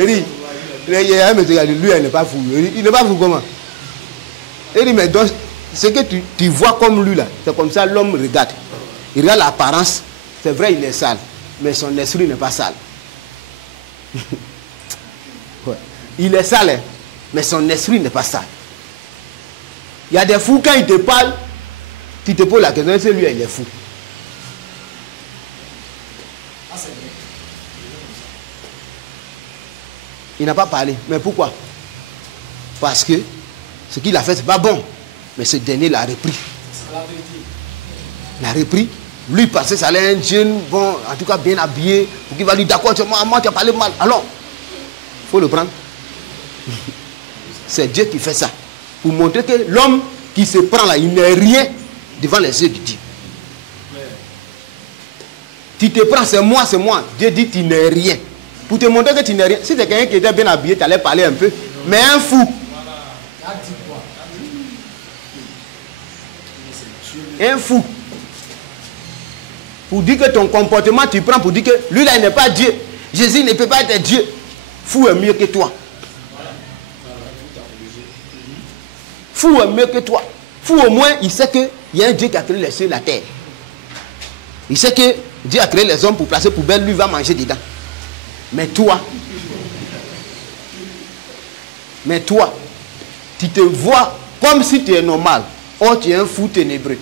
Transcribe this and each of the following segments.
Il dit, lui, il n'est pas fou. Il n'est pas fou comment? Il dit, mais donc, ce que tu vois comme lui là, c'est comme ça l'homme regarde. Il regarde l'apparence, c'est vrai, il est sale, mais son esprit n'est pas sale. Ouais. Il est sale, hein, mais son esprit n'est pas sale. Il y a des fous, quand ils te parlent, tu te poses la question, c'est lui, il est fou. Il n'a pas parlé. Mais pourquoi? Parce que ce qu'il a fait, ce n'est pas bon. Mais ce dernier l'a repris. Il l'a repris. Lui, parce que ça allait un jeune, bon, en tout cas bien habillé, pour qu'il va lui dire, d'accord, moi, tu as parlé mal. Alors, il faut le prendre. C'est Dieu qui fait ça. Pour montrer que l'homme qui se prend là, il n'est rien devant les yeux de Dieu. Tu te prends, c'est moi. Dieu dit, tu n'es rien. Pour te montrer que tu n'es rien. Si c'est quelqu'un qui était bien habillé, tu allais parler un peu. Mais un fou. Un fou. Pour dire que ton comportement, tu prends pour dire que lui là, il n'est pas Dieu. Jésus ne peut pas être Dieu. Fou est mieux que toi. Fou est mieux que toi. Fou au moins, il sait qu'il y a un Dieu qui a créé les cieux et la terre. Il sait que Dieu a créé les hommes pour placer poubelle, lui va manger dedans. Mais toi, tu te vois comme si tu es normal. Or, tu es un fou ténébreux.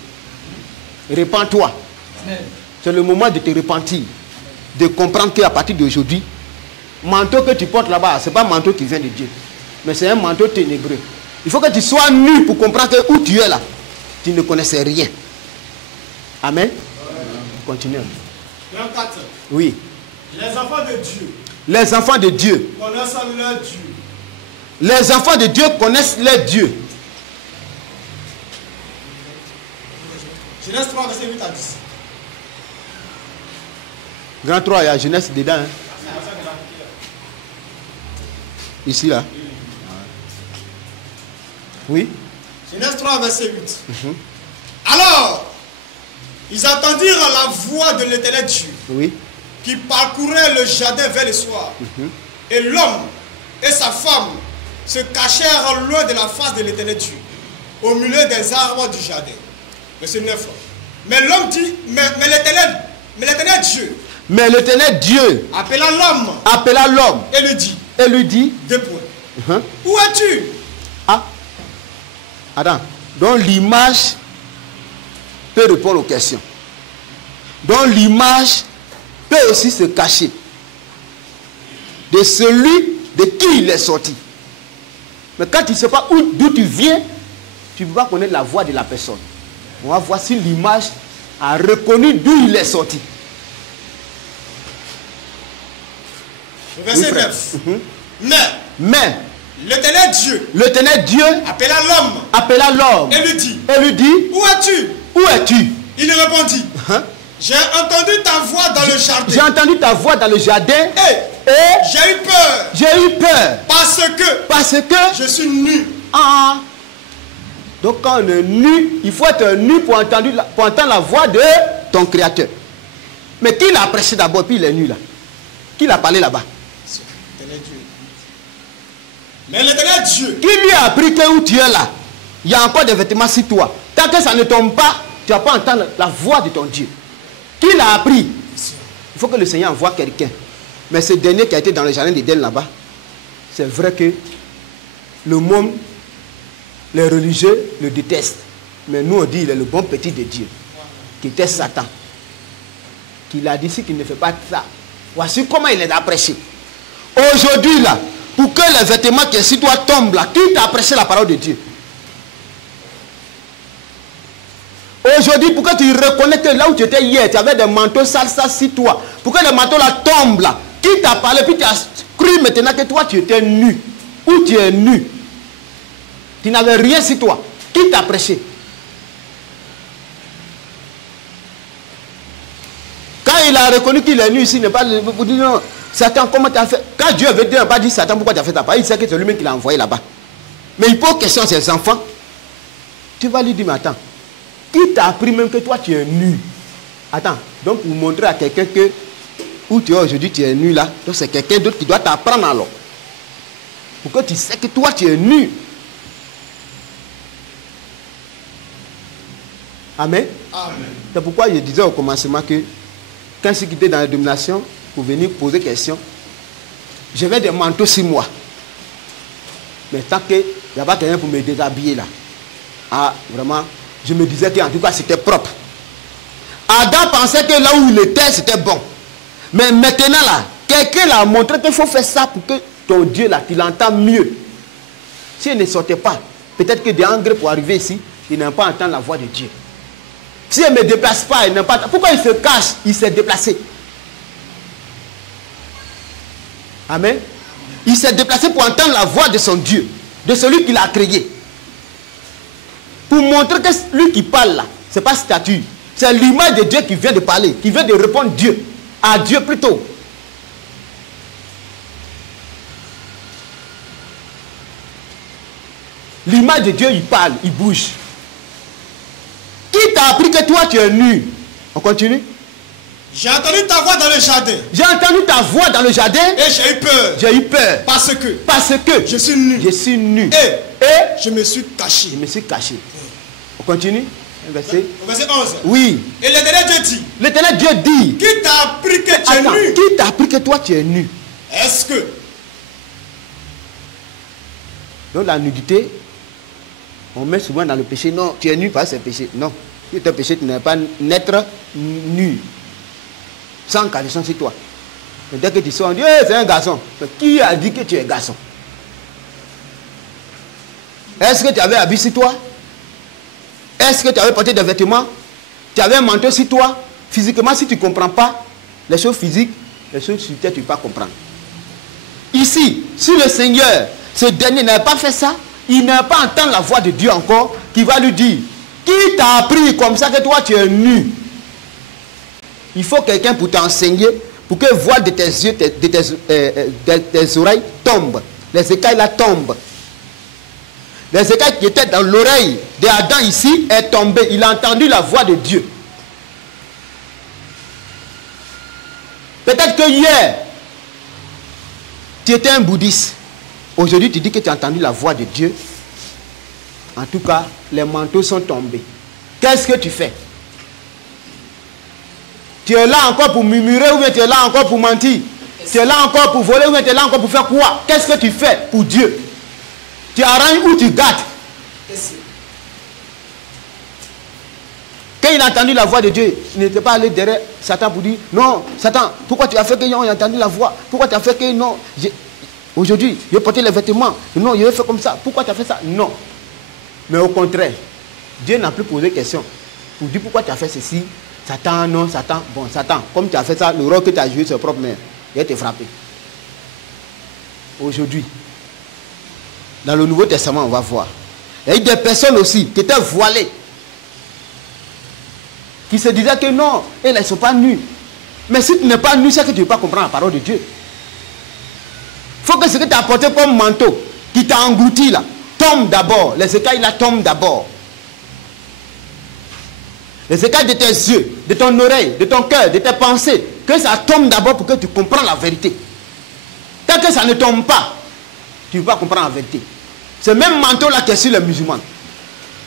Repends-toi. C'est le moment de te repentir. De comprendre qu'à partir d'aujourd'hui, le manteau que tu portes là-bas, ce n'est pas un manteau qui vient de Dieu. Mais c'est un manteau ténébreux. Il faut que tu sois nu pour comprendre que où tu es là, tu ne connaissais rien. Amen. Continuons. Oui. Les enfants de Dieu. Les enfants de Dieu. Connaissent leur Dieu. Les enfants de Dieu connaissent leur Dieu. Genèse 3, verset 8 à 10. Grand 3, il y a Genèse dedans. Hein? Ici, là. Oui. Genèse 3, verset 8. Alors, ils entendirent la voix de l'Éternel Dieu. Oui. Qui parcourait le jardin vers le soir. Et l'homme et sa femme se cachèrent loin de la face de l'Éternel Dieu, au milieu des arbres du jardin. Verset 9. Mais l'homme dit, mais l'Éternel Dieu. Mais l'Éternel Dieu appela l'homme. Et lui dit. Deux points. Où es-tu? Ah. Attends. Donc l'image peut répondre aux questions. Donc l'image peut aussi se cacher de celui de qui il est sorti. Mais quand tu ne sais pas d'où tu viens, tu ne peux pas connaître la voix de la personne. On va voir si l'image a reconnu d'où il est sorti. Verset 9. Mais l'Éternel Dieu appela l'homme et lui dit, où es-tu? Il répondit, j'ai entendu ta voix dans le jardin. J'ai entendu ta voix dans le jardin. Et j'ai eu peur. Parce que je suis nu. Donc quand on est nu, il faut être nu pour entendre la voix de ton Créateur. Mais qui l'a prêché d'abord, puis il est nu là? Qui l'a parlé là-bas? Mais l'Éternel Dieu. Qui lui a appris que où tu es là, il y a encore des vêtements sur toi. Tant que ça ne tombe pas, tu ne vas pas entendre la voix de ton Dieu. Qui l'a appris? Il faut que le Seigneur envoie quelqu'un. Mais ce dernier qui a été dans le jardin d'Éden là-bas, c'est vrai que le monde, les religieux le détestent. Mais nous on dit il est le bon petit de Dieu, qui était Satan. Qu'il a dit si qu'il ne fait pas ça. Voici comment il est prêché. Aujourd'hui là, pour que les vêtements qui sont sur toi tombent là, qui t'a prêché la parole de Dieu? Aujourd'hui, pour que tu reconnais que là où tu étais hier, tu avais des manteaux sales sur toi. Pour que les manteaux là tombent là, qui t'a parlé, puis tu as cru maintenant que toi tu étais nu. Ou tu es nu. Tu n'avais rien sur toi. Qui t'a prêché? Quand il a reconnu qu'il est nu ici, il n'est pas pour dire non. Satan, comment tu as fait? Quand Dieu veut dire, pas dit Satan, pourquoi tu as fait ta part? Il sait que c'est lui-même qui l'a envoyé là-bas. Mais il pose question à ses enfants. Tu vas lui dire, mais attends, qui t'a appris même que toi tu es nu? Attends, donc pour montrer à quelqu'un que où tu es aujourd'hui, tu es nu là, donc c'est quelqu'un d'autre qui doit t'apprendre alors. Pour que tu sais que toi, tu es nu. Amen. Amen. C'est pourquoi je disais au commencement que quand je suis quitté dans la domination pour venir poser des questions, j'avais des manteaux sur moi. Mais tant qu'il n'y a pas quelqu'un pour me déshabiller là, ah, vraiment, je me disais qu'en tout cas c'était propre. Adam pensait que là où il était, c'était bon. Mais maintenant là, quelqu'un l'a montré qu'il faut faire ça pour que ton Dieu là, tu l'entends mieux. S'il ne sortait pas, peut-être que des engrais pour arriver ici, il n'a pas entendu la voix de Dieu. Si il ne me déplace pas, il n'a pas. Pourquoi il se cache? Il s'est déplacé. Amen. Il s'est déplacé pour entendre la voix de son Dieu, de celui qui l'a créé. Pour montrer que lui qui parle là, ce n'est pas statue. C'est l'image de Dieu qui vient de parler, qui vient de répondre Dieu, à Dieu plutôt. L'image de Dieu, il parle, il bouge. Qui t'a appris que toi tu es nu? On continue. J'ai entendu ta voix dans le jardin. J'ai entendu ta voix dans le jardin. Et j'ai eu peur. J'ai eu peur. Parce que je suis nu. Je suis nu. Et je me suis caché. Je me suis caché. On continue. Verset 11. Oui. Et l'Éternel Dieu dit. L'Éternel Dieu dit. Qui t'a appris que tu es nu? Qui t'a appris que toi tu es nu? Est-ce que? Donc la nudité, on met souvent dans le péché. Non, tu es nu parce que c'est péché. Non. Si tu es péché, tu n'es pas naître nu. Sans caleçon sur toi. Et dès que tu sors, on dit, hey, c'est un garçon. Mais qui a dit que tu es garçon? Est-ce que tu avais habillé sur toi? Est-ce que tu avais porté des vêtements? Tu avais un manteau sur toi? Physiquement, si tu ne comprends pas les choses physiques, les choses sur terre, tu ne peux pas comprendre. Ici, si le Seigneur, ce dernier n'avait pas fait ça, il n'a pas entendu la voix de Dieu encore, qui va lui dire, qui t'a appris comme ça que toi tu es nu? Il faut quelqu'un pour t'enseigner, pour que la voix de tes yeux, de tes oreilles tombe. Les écailles là tombent. Les écailles qui étaient dans l'oreille d'Adam ici est tombé. Il a entendu la voix de Dieu. Peut-être que hier, tu étais un bouddhiste. Aujourd'hui, tu dis que tu as entendu la voix de Dieu. En tout cas, les manteaux sont tombés. Qu'est-ce que tu fais? Tu es là encore pour murmurer ou bien tu es là encore pour mentir? Tu es là encore pour voler ou bien tu es là encore pour faire quoi? Qu'est-ce que tu fais pour Dieu? Tu arranges ou tu gâtes? Quand il a entendu la voix de Dieu, il n'était pas allé derrière Satan pour dire, non, Satan, pourquoi tu as fait que non, il a entendu la voix? Pourquoi tu as fait que non? Aujourd'hui, je vais porter les vêtements. Non, je vais faire comme ça. Pourquoi tu as fait ça? Non. Mais au contraire, Dieu n'a plus posé question pour dire pourquoi tu as fait ceci. Satan, non, Satan. Bon, Satan, comme tu as fait ça, le rôle que tu as joué, c'est propre, mais il va te frapper. Aujourd'hui, dans le Nouveau Testament, on va voir. Il y a eu des personnes aussi qui étaient voilées, qui se disaient que non, elles ne sont pas nues. Mais si tu n'es pas nu, c'est que tu ne peux pas comprendre la parole de Dieu. Il faut que ce que tu as apporté comme manteau, qui t'a englouti là, tombe d'abord. Les écailles là tombent d'abord. Les écailles de tes yeux, de ton oreille, de ton cœur, de tes pensées, que ça tombe d'abord pour que tu comprennes la vérité. Tant que ça ne tombe pas, tu ne peux pas comprendre la vérité. C'est le même manteau là qui est sur les musulmans.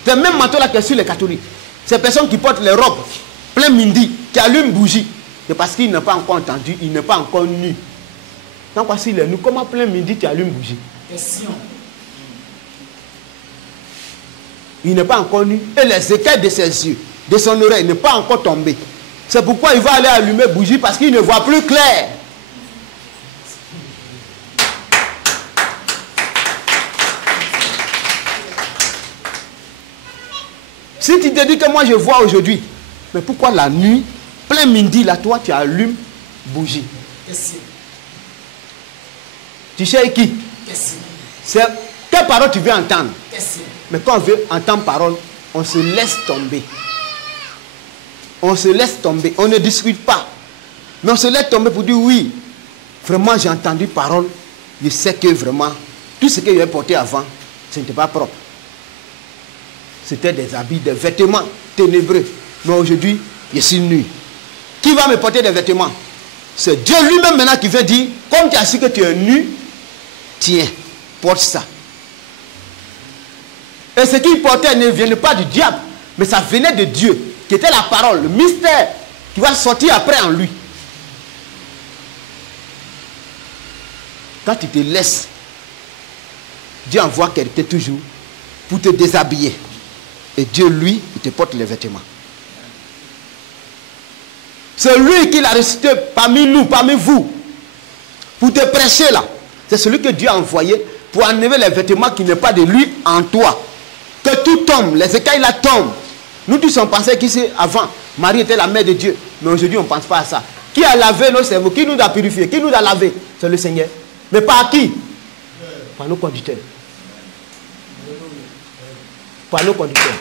C'est le même manteau là qui est sur les catholiques. Ces personnes qui portent les robes plein mindi, qui allument bougie, c'est parce qu'il n'a pas encore entendu, il n'est pas encore nu. Donc voici les nu, comment plein midi tu allumes bougie? Question. Il n'est pas encore nu. Et les écailles de ses yeux, de son oreille, n'est pas encore tombé. C'est pourquoi il va aller allumer bougie, parce qu'il ne voit plus clair. Si tu te dis que moi je vois aujourd'hui, mais pourquoi la nuit, plein midi, là, toi tu allumes bougie? Question. Tu cherches qui? Question. C'est quelle parole tu veux entendre? Question. Mais quand on veut entendre parole, on se laisse tomber. On se laisse tomber. On ne discute pas. Mais on se laisse tomber pour dire oui. Vraiment, j'ai entendu parole. Je sais que vraiment, tout ce que j'ai porté avant, ce n'était pas propre. C'était des habits, des vêtements ténébreux. Mais aujourd'hui, je suis nu. Qui va me porter des vêtements? C'est Dieu lui-même maintenant qui veut dire, comme tu as su que tu es nu, tiens. porte ça. Et ce qu'il portait ne venait pas du diable, mais ça venait de Dieu, qui était la parole, le mystère qui va sortir après en lui. Quand tu te laisses, Dieu envoie quelqu'un toujours pour te déshabiller. Et Dieu, lui, il te porte les vêtements. C'est lui qui l'a ressuscité parmi nous, parmi vous, pour te prêcher là. C'est celui que Dieu a envoyé pour enlever les vêtements qui n'est pas de lui en toi. Que tout tombe, les écailles là tombent. Nous tous on pensait qu'ici avant, Marie était la mère de Dieu. Mais aujourd'hui on ne pense pas à ça. Qui a lavé nos cerveaux? Qui nous a purifiés? Qui nous a lavé? C'est le Seigneur. Mais par qui? Par nos conducteurs. Par nos conducteurs.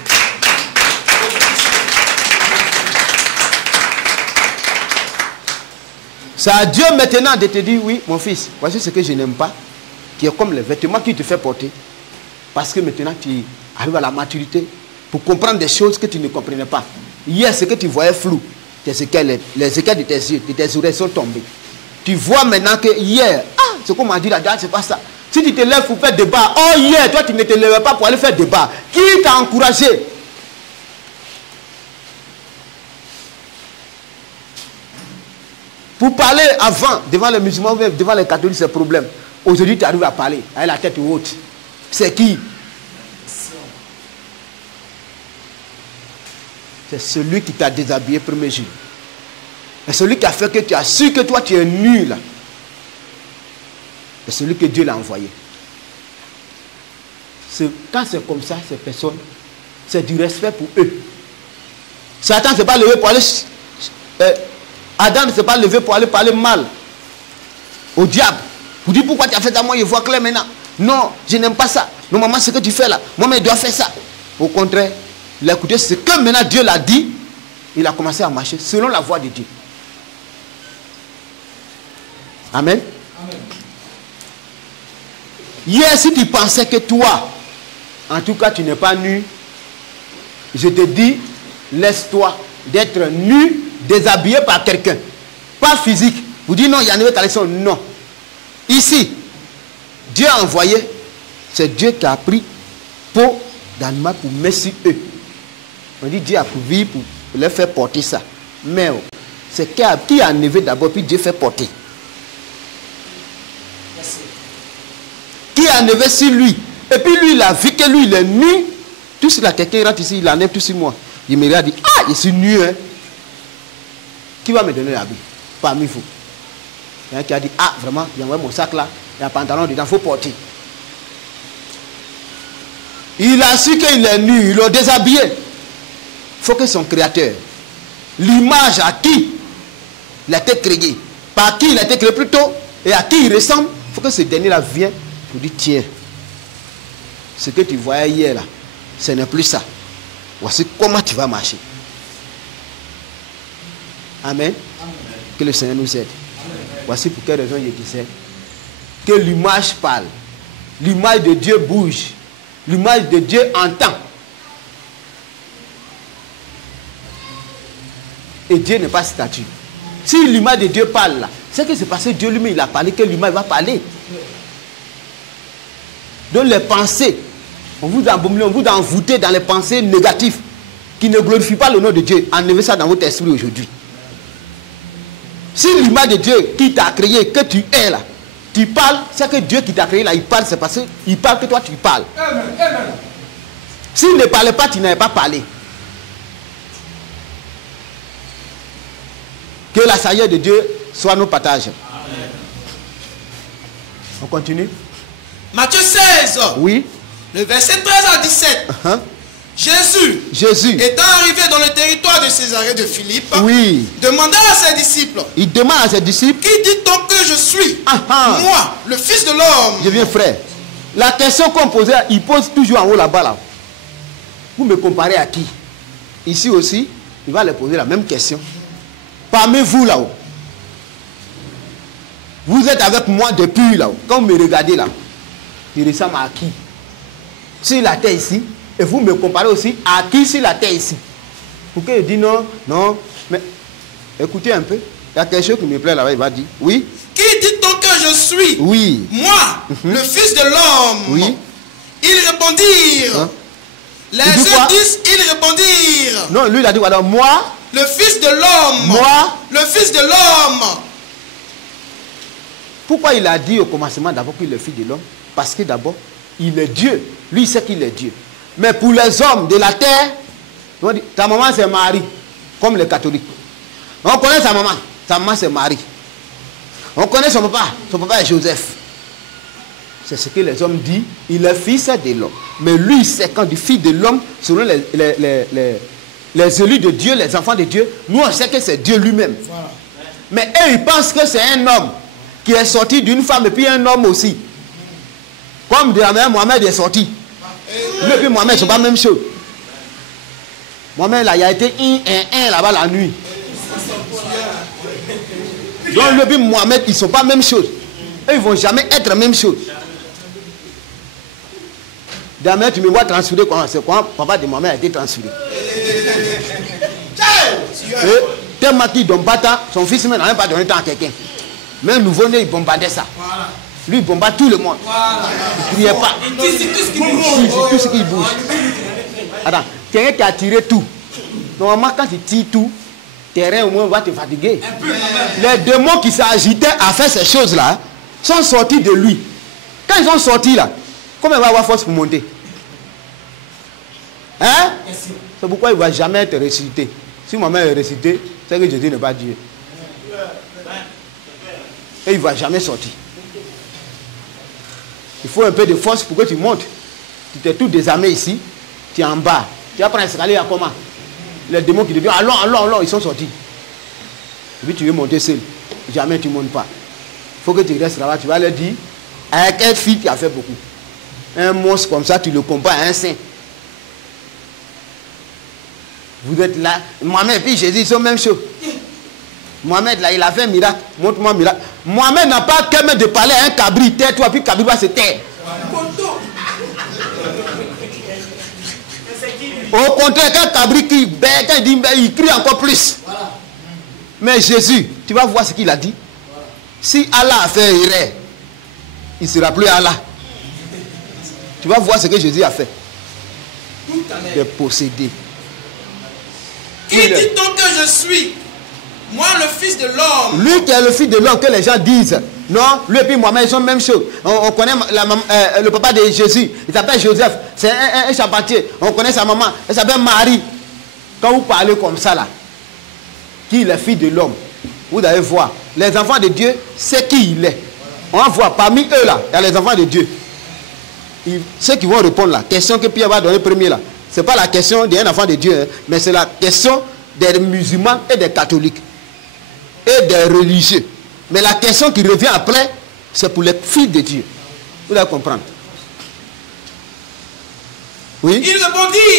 C'est à Dieu maintenant de te dire, oui, mon fils, voici ce que je n'aime pas, qui est comme les vêtements qui te fait porter. Parce que maintenant, tu arrives à la maturité pour comprendre des choses que tu ne comprenais pas. Hier, ce que tu voyais flou, les écailles de tes yeux, de tes oreilles sont tombées. Tu vois maintenant que hier, ce qu'on m'a dit là-dedans, c'est pas ça. Si tu te lèves pour faire débat, oh hier, toi tu ne te lèves pas pour aller faire débat. Qui t'a encouragé? Pour parler avant, devant les musulmans, devant les catholiques, c'est un problème. Aujourd'hui, tu arrives à parler avec la tête haute. C'est qui? C'est celui qui t'a déshabillé le premier jour. C'est celui qui a fait que tu as su que toi tu es nul. C'est celui que Dieu l'a envoyé. Quand c'est comme ça, ces personnes, c'est du respect pour eux. Satan ne s'est pas levé pour aller... Adam ne s'est pas levé pour aller parler mal au diable. Vous dites pourquoi tu as fait ça, moi je vois clair maintenant. Non, je n'aime pas ça. Non, maman, ce que tu fais là, moi, je dois faire ça. Au contraire, il a écouté ce que maintenant Dieu l'a dit. Il a commencé à marcher selon la voie de Dieu. Amen. Amen. Hier, si tu pensais que toi, en tout cas, tu n'es pas nu, je te dis, laisse-toi d'être nu, déshabillé par quelqu'un. Pas physique. Vous dites non, il y a une nouvelle. Non. Ici, Dieu a envoyé, c'est Dieu qui a pris peau d'animal pour mettre sur eux. On dit Dieu a pris pour leur faire porter ça. Mais c'est qui a enlevé d'abord, puis Dieu fait porter. Merci. Qui a enlevé sur lui. Et puis lui, il a vu que lui, il est nu. Tout sur la quelqu'un rentre ici, il enlève tout sur moi. Il me regarde, dit, ah, je suis nu, hein. Qui va me donner l'habit? Parmi vous. Il y en a qui a dit, ah, vraiment, il y a mon sac là, il y a un pantalon dedans, il faut porter. Il a su qu'il est nu, il l'a déshabillé. Il faut que son créateur, l'image à qui il a été créé, par qui il a été créé plutôt, et à qui il ressemble, il faut que ce dernier-là vienne pour dire, tiens, ce que tu voyais hier là, ce n'est plus ça. Voici comment tu vas marcher. Amen. Amen. Que le Seigneur nous aide. Amen. Voici pour quelle raison je disais que l'image parle. L'image de Dieu bouge. L'image de Dieu entend. Et Dieu n'est pas statue. Si l'image de Dieu parle là, c'est que c'est parce que Dieu lui-même il a parlé que l'image va parler. Donc les pensées, on vous a envoûté dans les pensées négatives qui ne glorifient pas le nom de Dieu. Enlevez ça dans votre esprit aujourd'hui. Si l'image de Dieu qui t'a créé, que tu es là, tu parles, c'est que Dieu qui t'a créé là, il parle, c'est parce qu'il parle que toi tu parles. Amen, amen. S'il ne parlait pas, tu n'avais pas parlé. Que la sagesse de Dieu soit nos partages. Amen. On continue. Matthieu 16. Oui. Le verset 13 à 17. Jésus, étant arrivé dans le territoire de Césarée de Philippe, oui, demanda à ses disciples. Il demande à ses disciples. Qui dit-on que je suis? Moi, le Fils de l'homme. Je viens, frère. La question qu'on posait, il pose toujours en haut là-bas là. Vous me comparez à qui? Ici aussi, il va leur poser la même question. Parmi vous là-haut, vous êtes avec moi depuis là-haut. Quand vous me regardez là, il ressemble à qui? Sur la terre ici. Et vous me comparez aussi à qui sur la terre ici. Pour qu'il dise non, mais écoutez un peu. Il y a quelque chose qui me plaît là-bas, il va dire oui. Qui dit-on que je je suis, Oui. moi, le Fils de l'homme. Oui. Ils répondirent. Hein? Les Il dit quoi? uns disent, ils répondirent. Non, lui il a dit voilà, moi, Le Fils de l'homme. moi. Le Fils de l'homme. Pourquoi il a dit au commencement d'abord qu'il est le Fils de l'homme? Parce que d'abord, il est Dieu. Lui, il sait qu'il est Dieu. Mais pour les hommes de la terre, on dit, ta maman c'est Marie, comme les catholiques. On connaît sa maman c'est Marie. On connaît son papa est Joseph. C'est ce que les hommes disent, il est fils de l'homme. Mais lui, c'est quand du fils de l'homme, selon les élus de Dieu, les enfants de Dieu, nous on sait que c'est Dieu lui-même. Voilà. Mais eux, ils pensent que c'est un homme qui est sorti d'une femme et puis un homme aussi. Comme de la manière Mohamed est sorti. Lui et puis Mohamed, ce n'est pas la même chose. Mohamed, là, il a été un là-bas la nuit. Donc, lui et puis Mohamed, ils ne sont pas la même chose. Eux, ils ne vont jamais être la même chose. Demain, tu me vois transférer quoi? C'est quoi? Papa de Mohamed a été transféré. Et tellement qu'il donne pas tant, son fils n'a même pas donné tant à quelqu'un. Mais un nouveau-né, il bombardait ça. Voilà. Lui, il bombarde tout le monde. Voilà. Il ne criait pas. Tout ce qui bouge. Attends, quelqu'un qui a tiré tout. Normalement, quand tu tires tout, terrain au moins va te fatiguer. Les démons qui s'agitaient à faire ces choses-là sont sortis de lui. Quand ils sont sortis là, comment il va avoir force pour monter? Hein? C'est pourquoi il ne va jamais être ressuscité. Si maman est ressuscité, c'est que Jésus n'est pas Dieu. Et il ne va jamais sortir. Il faut un peu de force pour que tu montes. Tu t'es tout désarmé ici, tu es en bas. Tu vas prendre l'escalier à comment? Les démons qui te disent allons, ils sont sortis. Et puis tu veux monter seul. Jamais tu ne montes pas. Il faut que tu restes là-bas. Tu vas leur dire, avec une fille qui a fait beaucoup. Un monstre comme ça, tu le compares à un saint. Vous êtes là. Mohamed et puis Jésus, ils sont même chauds. Mohamed, là, il a fait un miracle. Montre-moi un miracle. Mohamed n'a pas qu'à mettre de parler à un cabri. Tais-toi, puis le cabri va se taire. Au contraire, quand cabri qui bête, quand il dit, il crie encore plus. Mais Jésus, tu vas voir ce qu'il a dit. Si Allah a fait erreur, il ne sera plus Allah. Tu vas voir ce que Jésus a fait. De posséder. Qui dit donc que je suis? Moi, le Fils de l'homme. Lui qui est le Fils de l'homme, que les gens disent. Non, lui et puis moi-même, ils sont la même chose. On connaît le papa de Jésus. Il s'appelle Joseph. C'est un charpentier. On connaît sa maman. Elle s'appelle Marie. Quand vous parlez comme ça, là, qui est le Fils de l'homme, vous allez voir. Les enfants de Dieu, c'est qui il est. On va voir. Parmi eux, là, il y a les enfants de Dieu. Ceux qui vont répondre là, question que Pierre va donner premier là, ce n'est pas la question d'un enfant de Dieu, hein, mais c'est la question des musulmans et des catholiques et des religieux. Mais la question qui revient après, c'est pour les filles de Dieu. Vous allez comprendre. Oui.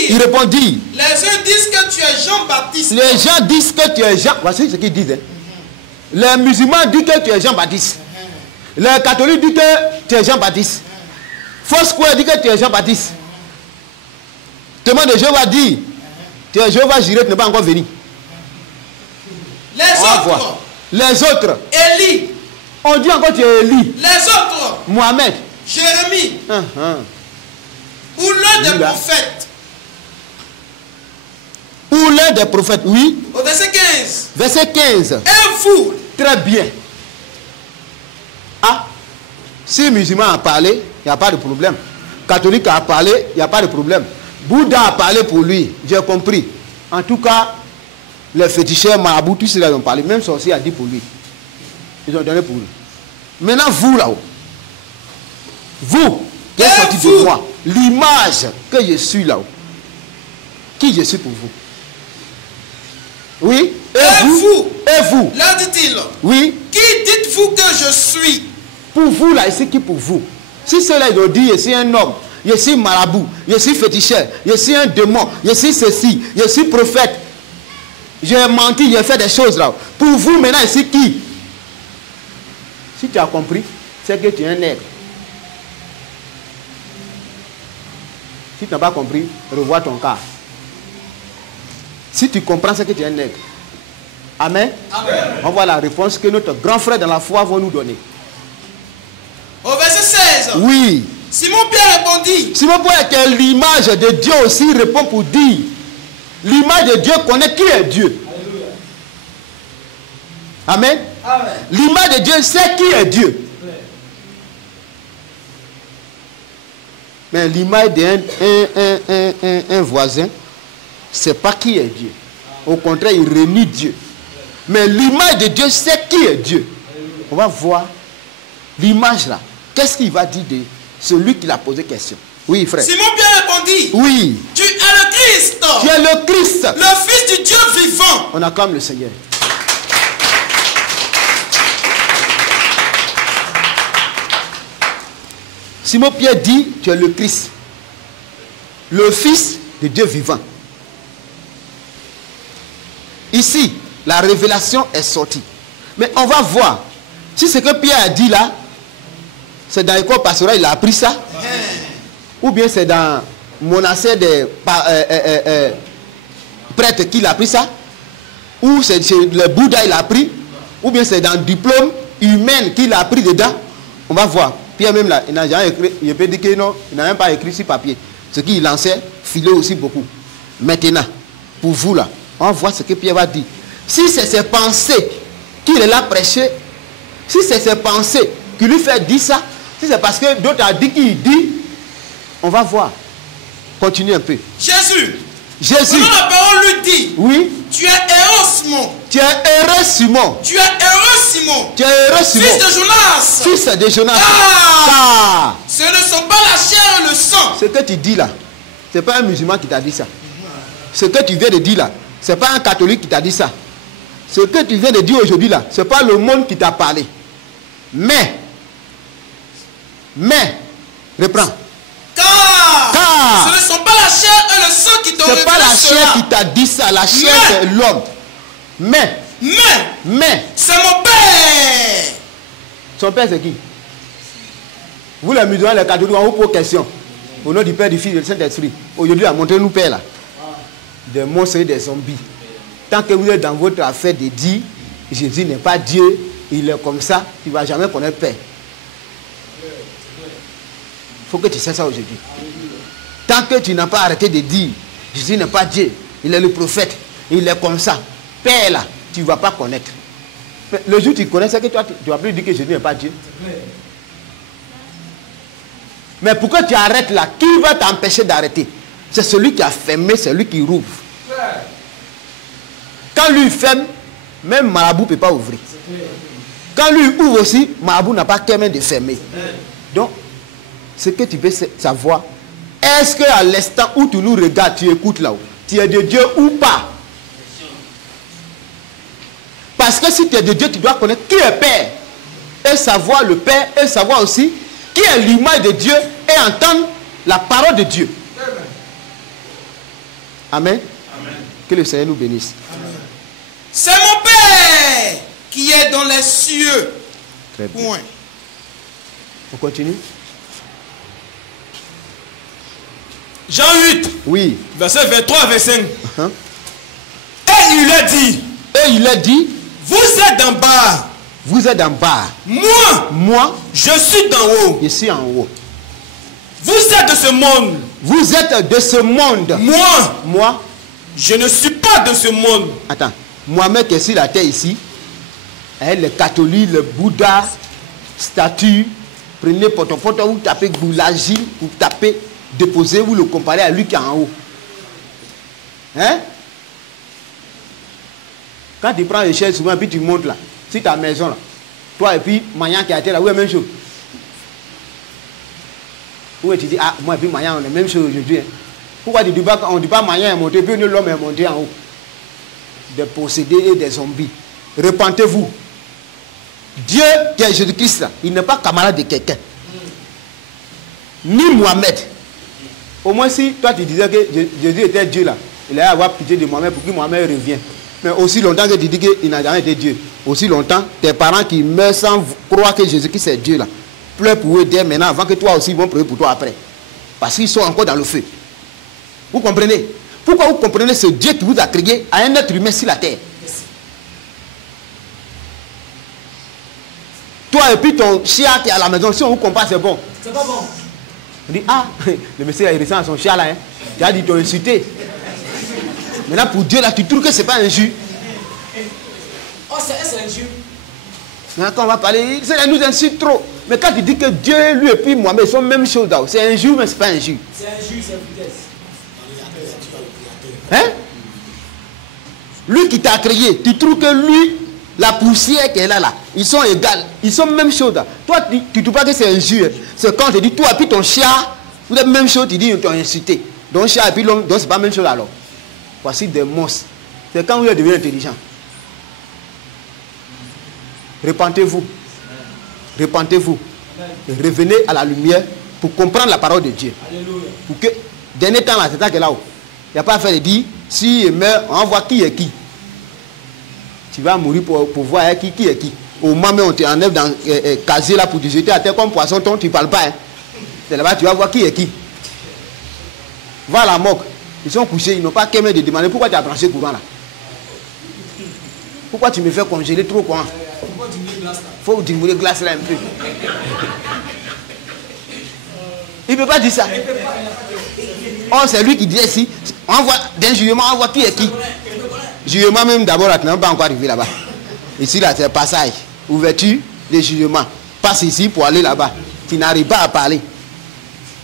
Il répondit. Les uns disent que tu es Jean-Baptiste. Les gens disent que tu es Jean. Voici ce qu'ils disent. Hein. Les musulmans disent que tu es Jean-Baptiste. Les catholiques disent que tu es Jean-Baptiste. Foursquare dit que tu es Jean-Baptiste. Témoin de Jéhovah dit, tu es Jéhovah Jireh, tu n'es pas encore venu. Les autres. Élie. On dit encore tu es Élie. Les autres. Mohamed. Jérémie. Ou l'un des prophètes. Ou l'un des prophètes, oui. Au verset 15. Verset 15. Et vous. Très bien. Ah, si le musulman a parlé, il n'y a pas de problème. Catholique a parlé, il n'y a pas de problème. Bouddha a parlé pour lui, j'ai compris. En tout cas, les féticheurs, marabouts, tous ceux-là ont parlé. Même sorcier a dit pour lui. Ils ont donné pour lui. Maintenant, vous là-haut, vous qui êtes sortis de moi, l'image que je suis là-haut, qui je suis pour vous? Oui. Et vous. Et vous. Là dit-il. Oui. Qui dites-vous que je suis? Pour vous là, ici, qui pour vous? Si ceux-là ils ont dit, je suis un homme, je suis marabout, je suis féticheur, je suis un démon, je suis ceci, je suis prophète, j'ai menti, j'ai fait des choses là. Pour vous maintenant, ici, qui? Si tu as compris, c'est que tu es un nègre. Si tu n'as pas compris, revois ton cas. Si tu comprends, c'est que tu es un nègre. Amen. Amen. On voit la réponse que notre grand frère dans la foi va nous donner. Oui. Simon-Pierre répondit. Simon-Pierre, que l'image de Dieu aussi répond pour dire. L'image de Dieu connaît qui est Dieu. Amen. Amen. L'image de Dieu sait qui est Dieu. Mais l'image d'un voisin, c'est pas qui est Dieu. Au contraire, il renie Dieu. Mais l'image de Dieu sait qui est Dieu. On va voir l'image là. Qu'est-ce qu'il va dire de celui qui l'a posé question? Oui, frère. Simon-Pierre répondit. Oui. Tu es le Christ. Tu es le Christ. Le Fils du Dieu vivant. On acclame le Seigneur. Simon-Pierre dit, tu es le Christ, le Fils de Dieu vivant. Ici, la révélation est sortie. Mais on va voir si ce que Pierre a dit là, c'est dans l'école pastorale, il a appris ça, ou bien c'est dans le monastère des prêtres qu'il a appris ça, ou c'est le Bouddha il a appris, ou bien c'est dans le diplôme humain qu'il a appris dedans. On va voir. Pierre même là, il n'a jamais écrit, il peut dire que non, il n'a même pas écrit sur papier. Ce qu'il lançait, filait aussi beaucoup. Maintenant, pour vous là, on va voir ce que Pierre va dire. Si c'est ses pensées qu'il est là prêché, si c'est ses pensées qui lui fait dire ça, si c'est parce que d'autres ont dit qu'il dit, on va voir. Continue un peu. Jésus. Jésus. Quand la parole lui dit. Oui. Tu es heureux, Simon. Tu es heureux, Simon. Tu es heureux, Simon. Tu es heureux, Simon. Fils de Jonas. Fils de Jonas. Ah. Ce ne sont pas la chair et le sang. Ce que tu dis là, ce n'est pas un musulman qui t'a dit ça. Ce que tu viens de dire là, ce n'est pas un catholique qui t'a dit ça. Ce que tu viens de dire aujourd'hui là, ce n'est pas le monde qui t'a parlé. Mais, reprends. Car ce ne sont pas la chair et le sang qui t'ont révélé cela. Ce n'est pas la chair cela qui t'a dit ça. La chair, c'est l'homme. Mais, c'est mon père. Son père, c'est qui? Vous les musulmans, les catholiques, on vous pose question. Au nom du Père, du Fils et du Saint-Esprit. Aujourd'hui, à montrer nous Père là. Des monstres et des zombies. Tant que vous êtes dans votre affaire de dire Jésus n'est pas Dieu, il est comme ça, tu ne vas jamais connaître Père. Il faut que tu sais ça aujourd'hui. Tant que tu n'as pas arrêté de dire Jésus n'est pas Dieu, il est le prophète, il est comme ça, Père là, tu ne vas pas connaître. Le jour où tu connais, c'est que toi, tu vas plus dire que Jésus n'est pas Dieu. Mais pourquoi tu arrêtes là? Qui va t'empêcher d'arrêter? C'est celui qui a fermé, c'est lui qui rouvre. Quand lui ferme, même Marabout ne peut pas ouvrir. Quand lui ouvre aussi, Marabout n'a pas qu'à même de fermer. Donc, ce que tu veux savoir, est-ce qu'à l'instant où tu nous regardes, tu écoutes là-haut, tu es de Dieu ou pas? Parce que si tu es de Dieu, tu dois connaître qui est Père. Et savoir le Père, et savoir aussi qui est l'image de Dieu, et entendre la parole de Dieu. Amen. Amen. Que le Seigneur nous bénisse. C'est mon Père qui est dans les cieux. Très bien. Point. On continue. Jean 8, oui. verset 23 à 25. Et il a dit, vous êtes en bas. Vous êtes en bas. Moi, je suis d'en haut. Je suis en haut. Vous êtes de ce monde. Vous êtes de ce monde. Moi, je ne suis pas de ce monde. Attends. Mohamed qui est sur la terre ici, les catholiques, le Bouddha, statue, prenez poton, vous tapez Goulaji, vous tapez, déposez, vous le comparez à lui qui est en haut. Hein? Quand tu prends l'échelle souvent, puis tu montes là, sur ta maison là, toi et puis Mayan qui a été là, où est la même chose? Où tu dis, ah, moi et puis Mayan, on est la même chose aujourd'hui. Hein? Pourquoi on ne dit pas Mayan est monté, puis l'homme est monté en haut? Des possédés et des zombies. Repentez-vous. Dieu qui est Jésus-Christ, il n'est pas camarade de quelqu'un. Ni Mohamed. Au moins si toi tu disais que Jésus était Dieu là, il allait avoir pitié de Mohamed pour que Mohamed revienne. Mais aussi longtemps que tu dis qu'il n'a jamais été Dieu, aussi longtemps tes parents qui meurent sans croire que Jésus-Christ est Dieu là, pleure pour eux dès maintenant avant que toi aussi ils vont pleurer pour toi après. Parce qu'ils sont encore dans le feu. Vous comprenez? Pourquoi vous comprenez ce Dieu qui vous a créé à un être humain sur la terre? Toi et puis ton chien qui est à la maison, si on vous compare, c'est bon. C'est pas bon. On dit, ah, le monsieur il ressemble à son chat là. Hein. Tu as dit, tu as insulté. Maintenant, pour Dieu, là, tu trouves que ce n'est pas injure. Oh, c'est injure. Maintenant, quand on va parler, ça nous insulte trop. Mais quand tu dis que Dieu, lui et puis moi-même, ils sont même chose là. C'est injure, mais ce n'est pas injure. C'est injure, c'est vitesse. Hein? Lui qui t'a créé, tu trouves que lui, la poussière qu'elle a là, ils sont égales. Ils sont même chose là. Toi, tu ne trouves pas que c'est injure. C'est quand tu dis, toi et puis ton chat, vous êtes même chose, tu dis, tu as insulté. Donc, chat et puis l'homme, donc c'est pas la même chose alors. Voici des monstres. C'est quand vous devenez intelligent. Repentez-vous. Repentez-vous. Revenez à la lumière pour comprendre la parole de Dieu. Alléluia. Pour que, dernier temps là, c'est ça que là-haut. Il n'y a pas à faire de dire, si il meurt, on voit qui est qui. Tu vas mourir pour voir qui est qui. Au moment où on t'enlève dans casier là pour te jeter à terre comme poisson, tu ne parles pas. Hein. C'est là-bas, tu vas voir qui est qui. Va à la morgue. Ils sont couchés, ils n'ont pas qu'à me demander pourquoi tu as branché le courant là. Pourquoi tu me fais congeler trop courant? Il faut diminuer glace là un peu. Il ne peut pas dire ça. Oh, c'est lui qui dit ici. On voit d'un jugement, on voit qui est qui. Jugement même d'abord, là, tu n'es pas encore arrivé là-bas. Ici là, c'est le passage. Ouverture des jugements. Passe ici pour aller là-bas. Tu n'arrives pas à parler.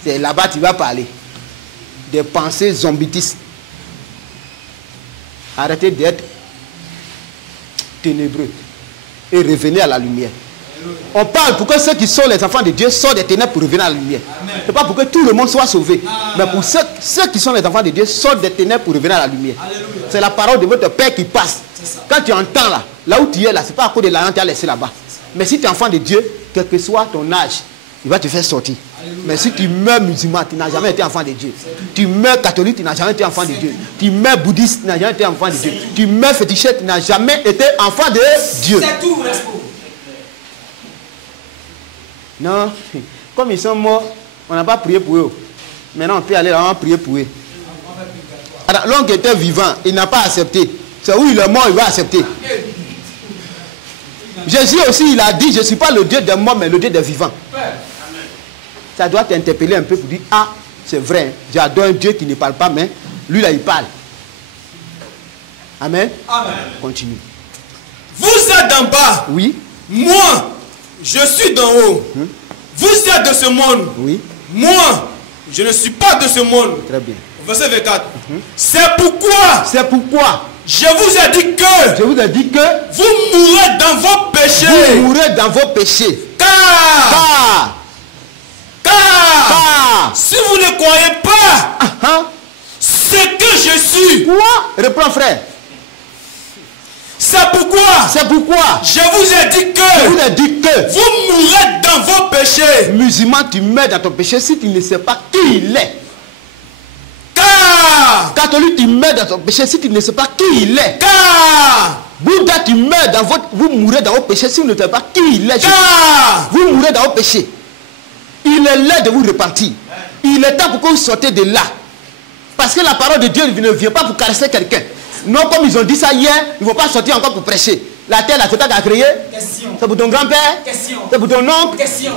C'est là-bas tu vas parler. Des pensées zombitistes. Arrêtez d'être ténébreux et revenez à la lumière. On parle pour que ceux qui sont les enfants de Dieu sortent des ténèbres pour revenir à la lumière. Ce n'est pas pour que tout le monde soit sauvé. Mais pour ceux qui sont les enfants de Dieu sortent des ténèbres pour revenir à la lumière. C'est la parole de votre Père qui passe. Quand tu entends là où tu es là, ce n'est pas à cause de l'argent que tu as laissé là-bas. Mais si tu es enfant de Dieu, quel que soit ton âge, il va te faire sortir. Mais si tu meurs musulman, tu n'as jamais été enfant de Dieu. Tu meurs catholique, tu n'as jamais été enfant de Dieu. Tu meurs bouddhiste, tu n'as jamais été enfant de Dieu. Tu meurs fétichette, tu n'as jamais été enfant de Dieu. C'est tout, Respo. Non, comme ils sont morts, on n'a pas prié pour eux. Maintenant, on peut aller là, on va prier pour eux. Alors, l'homme qui était vivant, il n'a pas accepté. C'est où il est mort, il va accepter. Jésus aussi, il a dit, je ne suis pas le Dieu des morts, mais le Dieu des vivants. Ça doit t'interpeller un peu pour dire, ah, c'est vrai, j'adore un Dieu qui ne parle pas, mais lui là, il parle. Amen. Amen. Continue. Vous êtes d'en bas. Oui. Moi, je suis d'en haut. Vous êtes de ce monde. Oui. Moi, je ne suis pas de ce monde. Très bien. Verset 24. C'est pourquoi je vous ai dit que vous ai dit que vous mourrez dans vos péchés. Vous mourrez dans vos péchés. Car si vous ne croyez pas ce que je suis. Quoi? Reprends, frère. C'est pourquoi je vous ai dit que vous mourrez dans vos péchés. Musulman, tu meurs dans ton péché si tu ne sais pas qui il est. Car catholique, tu meurs dans ton péché si tu ne sais pas qui il est. Car Bouddha, tu meurs dans vous mourrez dans vos péchés si vous ne savez pas qui il est. Car vous mourrez dans vos péchés. Il est l'heure de vous repentir. Il est temps pour que vous sortez de là. Parce que la parole de Dieu ne vient pas pour caresser quelqu'un. Non, comme ils ont dit ça hier, ils ne vont pas sortir encore pour prêcher. La terre, là, c'est toi qui as créé. C'est pour ton grand-père. C'est pour ton oncle. Question.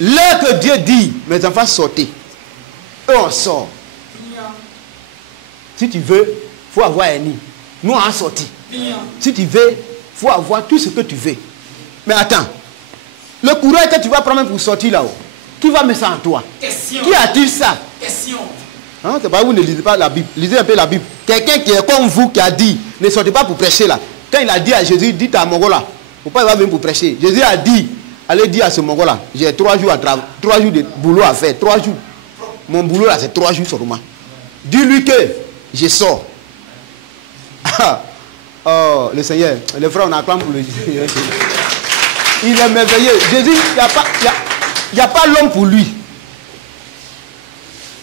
L'heure que Dieu dit, mes enfants, sortez. Eux, on sort. Si tu veux, il faut avoir un nid. Nous, on a sorti. Si tu veux, il faut avoir tout ce que tu veux. Mais attends. Le courage que tu vas prendre pour sortir là-haut, qui va mettre ça en toi? Question. Qui a-t-il ça? Question. Hein, c'est pas vous ne lisez pas la Bible. Lisez un peu la Bible. Quelqu'un qui est comme vous qui a dit, ne sortez pas pour prêcher là. Quand il a dit à Jésus, dites à Mongo là, pourquoi il va venir pour prêcher? Jésus a dit, allez dire à ce Mongo là, j'ai 3 jours à travailler, 3 jours de boulot à faire, 3 jours. Mon boulot là, c'est 3 jours seulement. Dis-lui que je sors. Oh, le Seigneur, les frères, on acclame pour le Seigneur. Il est merveilleux. Jésus, il n'y a pas l'homme pour lui.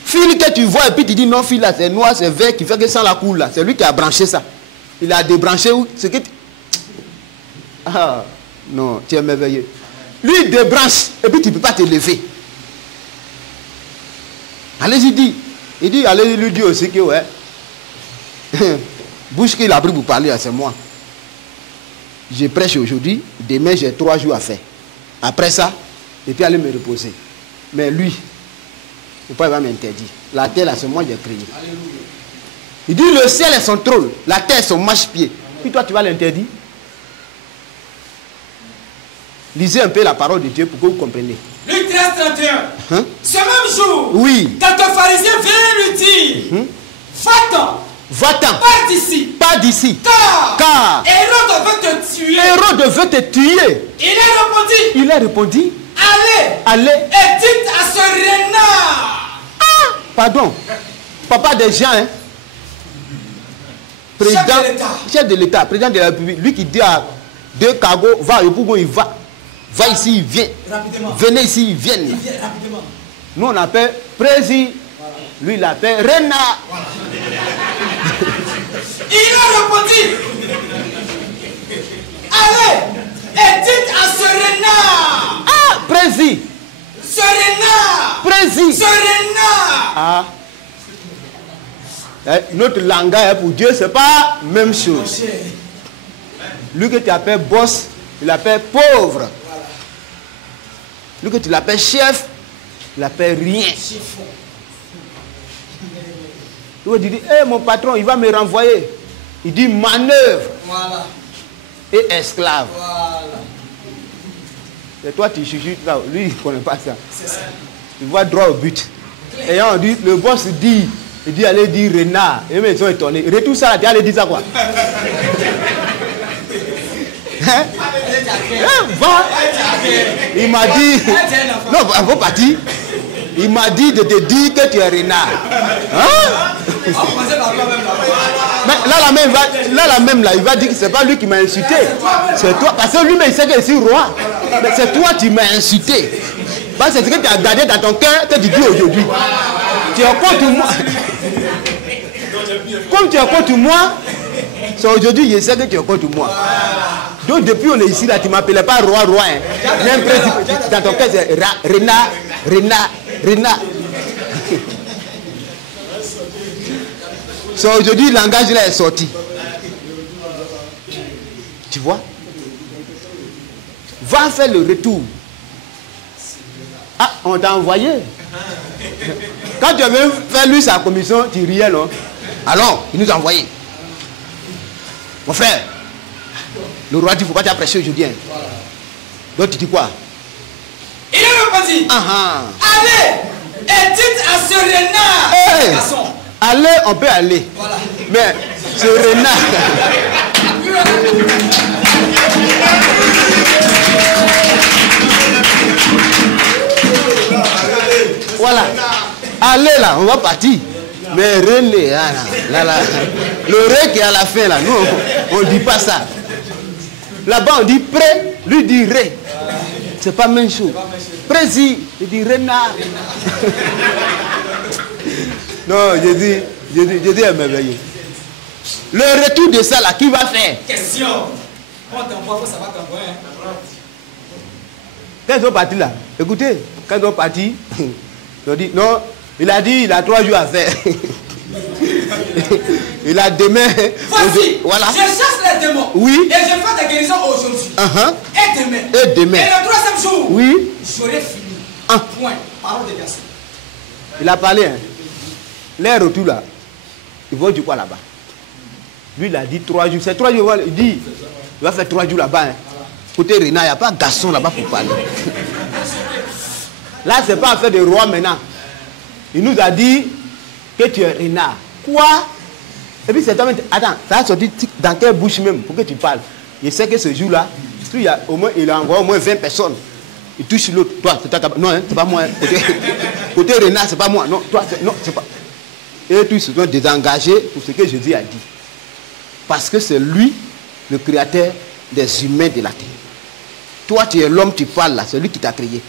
Fil que tu vois et puis tu dis non, fil là, c'est noir, c'est vert, qui fait que ça la coule là. C'est lui qui a branché ça. Il a débranché où? Ce que ah, non, tu es merveilleux. Lui, il débranche et puis tu ne peux pas te lever. Allez-y, dit. Il dit, allez lui dire aussi que ouais. Bouche qu'il a pris pour parler, c'est moi. Je prêche aujourd'hui, demain j'ai 3 jours à faire. Après ça, et puis aller me reposer. Mais lui, pourquoi il va m'interdire? La terre là, c'est moi qui ai créé. Il dit le ciel est son trône, la terre est son marche-pied. Puis toi tu vas l'interdire? Lisez un peu la parole de Dieu pour que vous compreniez. Luc 13, 31. Hein? Ce même jour, Oui. quand un pharisien vient lui dire, va-t'en, Va-t'en. pars d'ici, Pas d'ici. car Hérode veut te tuer. Hérode veut te tuer. Il a répondu, Allez. et dites à ce renard. Pardon. Papa des gens, hein. Président, chef de l'État, président de la République, lui qui dit à 2 cargos, va au Pougon, il va. Va ici, il vient. Rapidement. Venez ici, il vient. Il vient rapidement. Nous on appelle Prési. Lui il appelle Renard. Il a répondu, allez, et dites à ce renard. Prési. Ce renard. Prési. Ce renard. Notre langage pour Dieu, c'est pas la même chose. Lui que tu appelles boss, il l'appelle pauvre. Lui que tu l'appelles chef, il l'appelle rien. Lui dit, mon patron, il va me renvoyer. Il dit manœuvre. Voilà. Et esclave. Voilà. Et toi, tu chuchotes là. Lui, il ne connaît pas ça. Il va droit au but. Et on dit, le boss dit, il dit, allez dire renard. Et ils sont étonnés. Retour ça, tu allais dire ça quoi? Hein? Va. Il m'a dit, non, on va partir. Il m'a dit de te dire que tu es renard. Hein? Mais là, même, il va dire que c'est pas lui qui m'a insulté. C'est toi. Parce que lui-même, il sait que je suis roi. Mais c'est toi qui m'as insulté. Parce que c'est ce que tu as gardé dans ton cœur que tu dis aujourd'hui. Tu es contre moi. Comme tu es contre moi, c'est aujourd'hui, je sais que tu es contre moi. Donc depuis on est ici, là, tu ne m'appelais pas roi. Hein. Même principe, dans ton cœur, c'est renard. So, aujourd'hui, le langage là est sorti. Tu vois? Va faire le retour. Ah, on t'a envoyé. Quand tu avais fait lui sa commission, tu riais, non? Alors, il nous a envoyé. Mon frère, le roi dit, il ne faut pas t'apprêcher aujourd'hui. Hein. Donc tu dis quoi? Il a répondu, allez et dites à ce renard. Hey, allez, on peut aller. Voilà. Mais ce renard. Voilà. Allez là, on va partir. Mais relais, là, le ré qui est à la fin là, nous on ne dit pas ça. Là-bas on dit pré, lui dit ré. C'est pas la même chose. Prési, il dit renard. Non, je dis à merveilleux. Le retour de ça là, qui va faire? Question. On t'envoie, ça va t'envoyer. Quand ils sont partis là, écoutez, quand ils sont partis, ils ont dit non. Il a dit, il a 3 jours à faire. Il a demain. Voici, voilà. Je chasse les démons. Oui. Et je fais des guérisons aujourd'hui. Et demain. Et demain. Et le 3e jour. Oui. J'aurai fini. Point. Parole de garçon. Il a parlé. Hein. Les retours là, ils vont du quoi là-bas? Lui, il a dit 3 jours. C'est 3 jours. Il dit, il va faire 3 jours là-bas. Hein. Côté Rina, il n'y a pas de garçon là-bas pour parler. Là, c'est pas affaire de roi maintenant. Il nous a dit que tu es renard. Quoi? Et puis c'est attends, ça a sorti dans quelle bouche même pour que tu parles? Je sais que ce jour-là, il a envoyé au moins 20 personnes. Il touche l'autre. Toi, c'est ta non, hein, c'est pas moi. Hein. Côté renard, c'est pas moi. Non, toi, non, c'est pas. Et tous se sont désengagés pour ce que Jésus a dit. Parce que c'est lui, le créateur des humains de la terre. Toi, tu es l'homme, tu parles là, c'est lui qui t'a créé.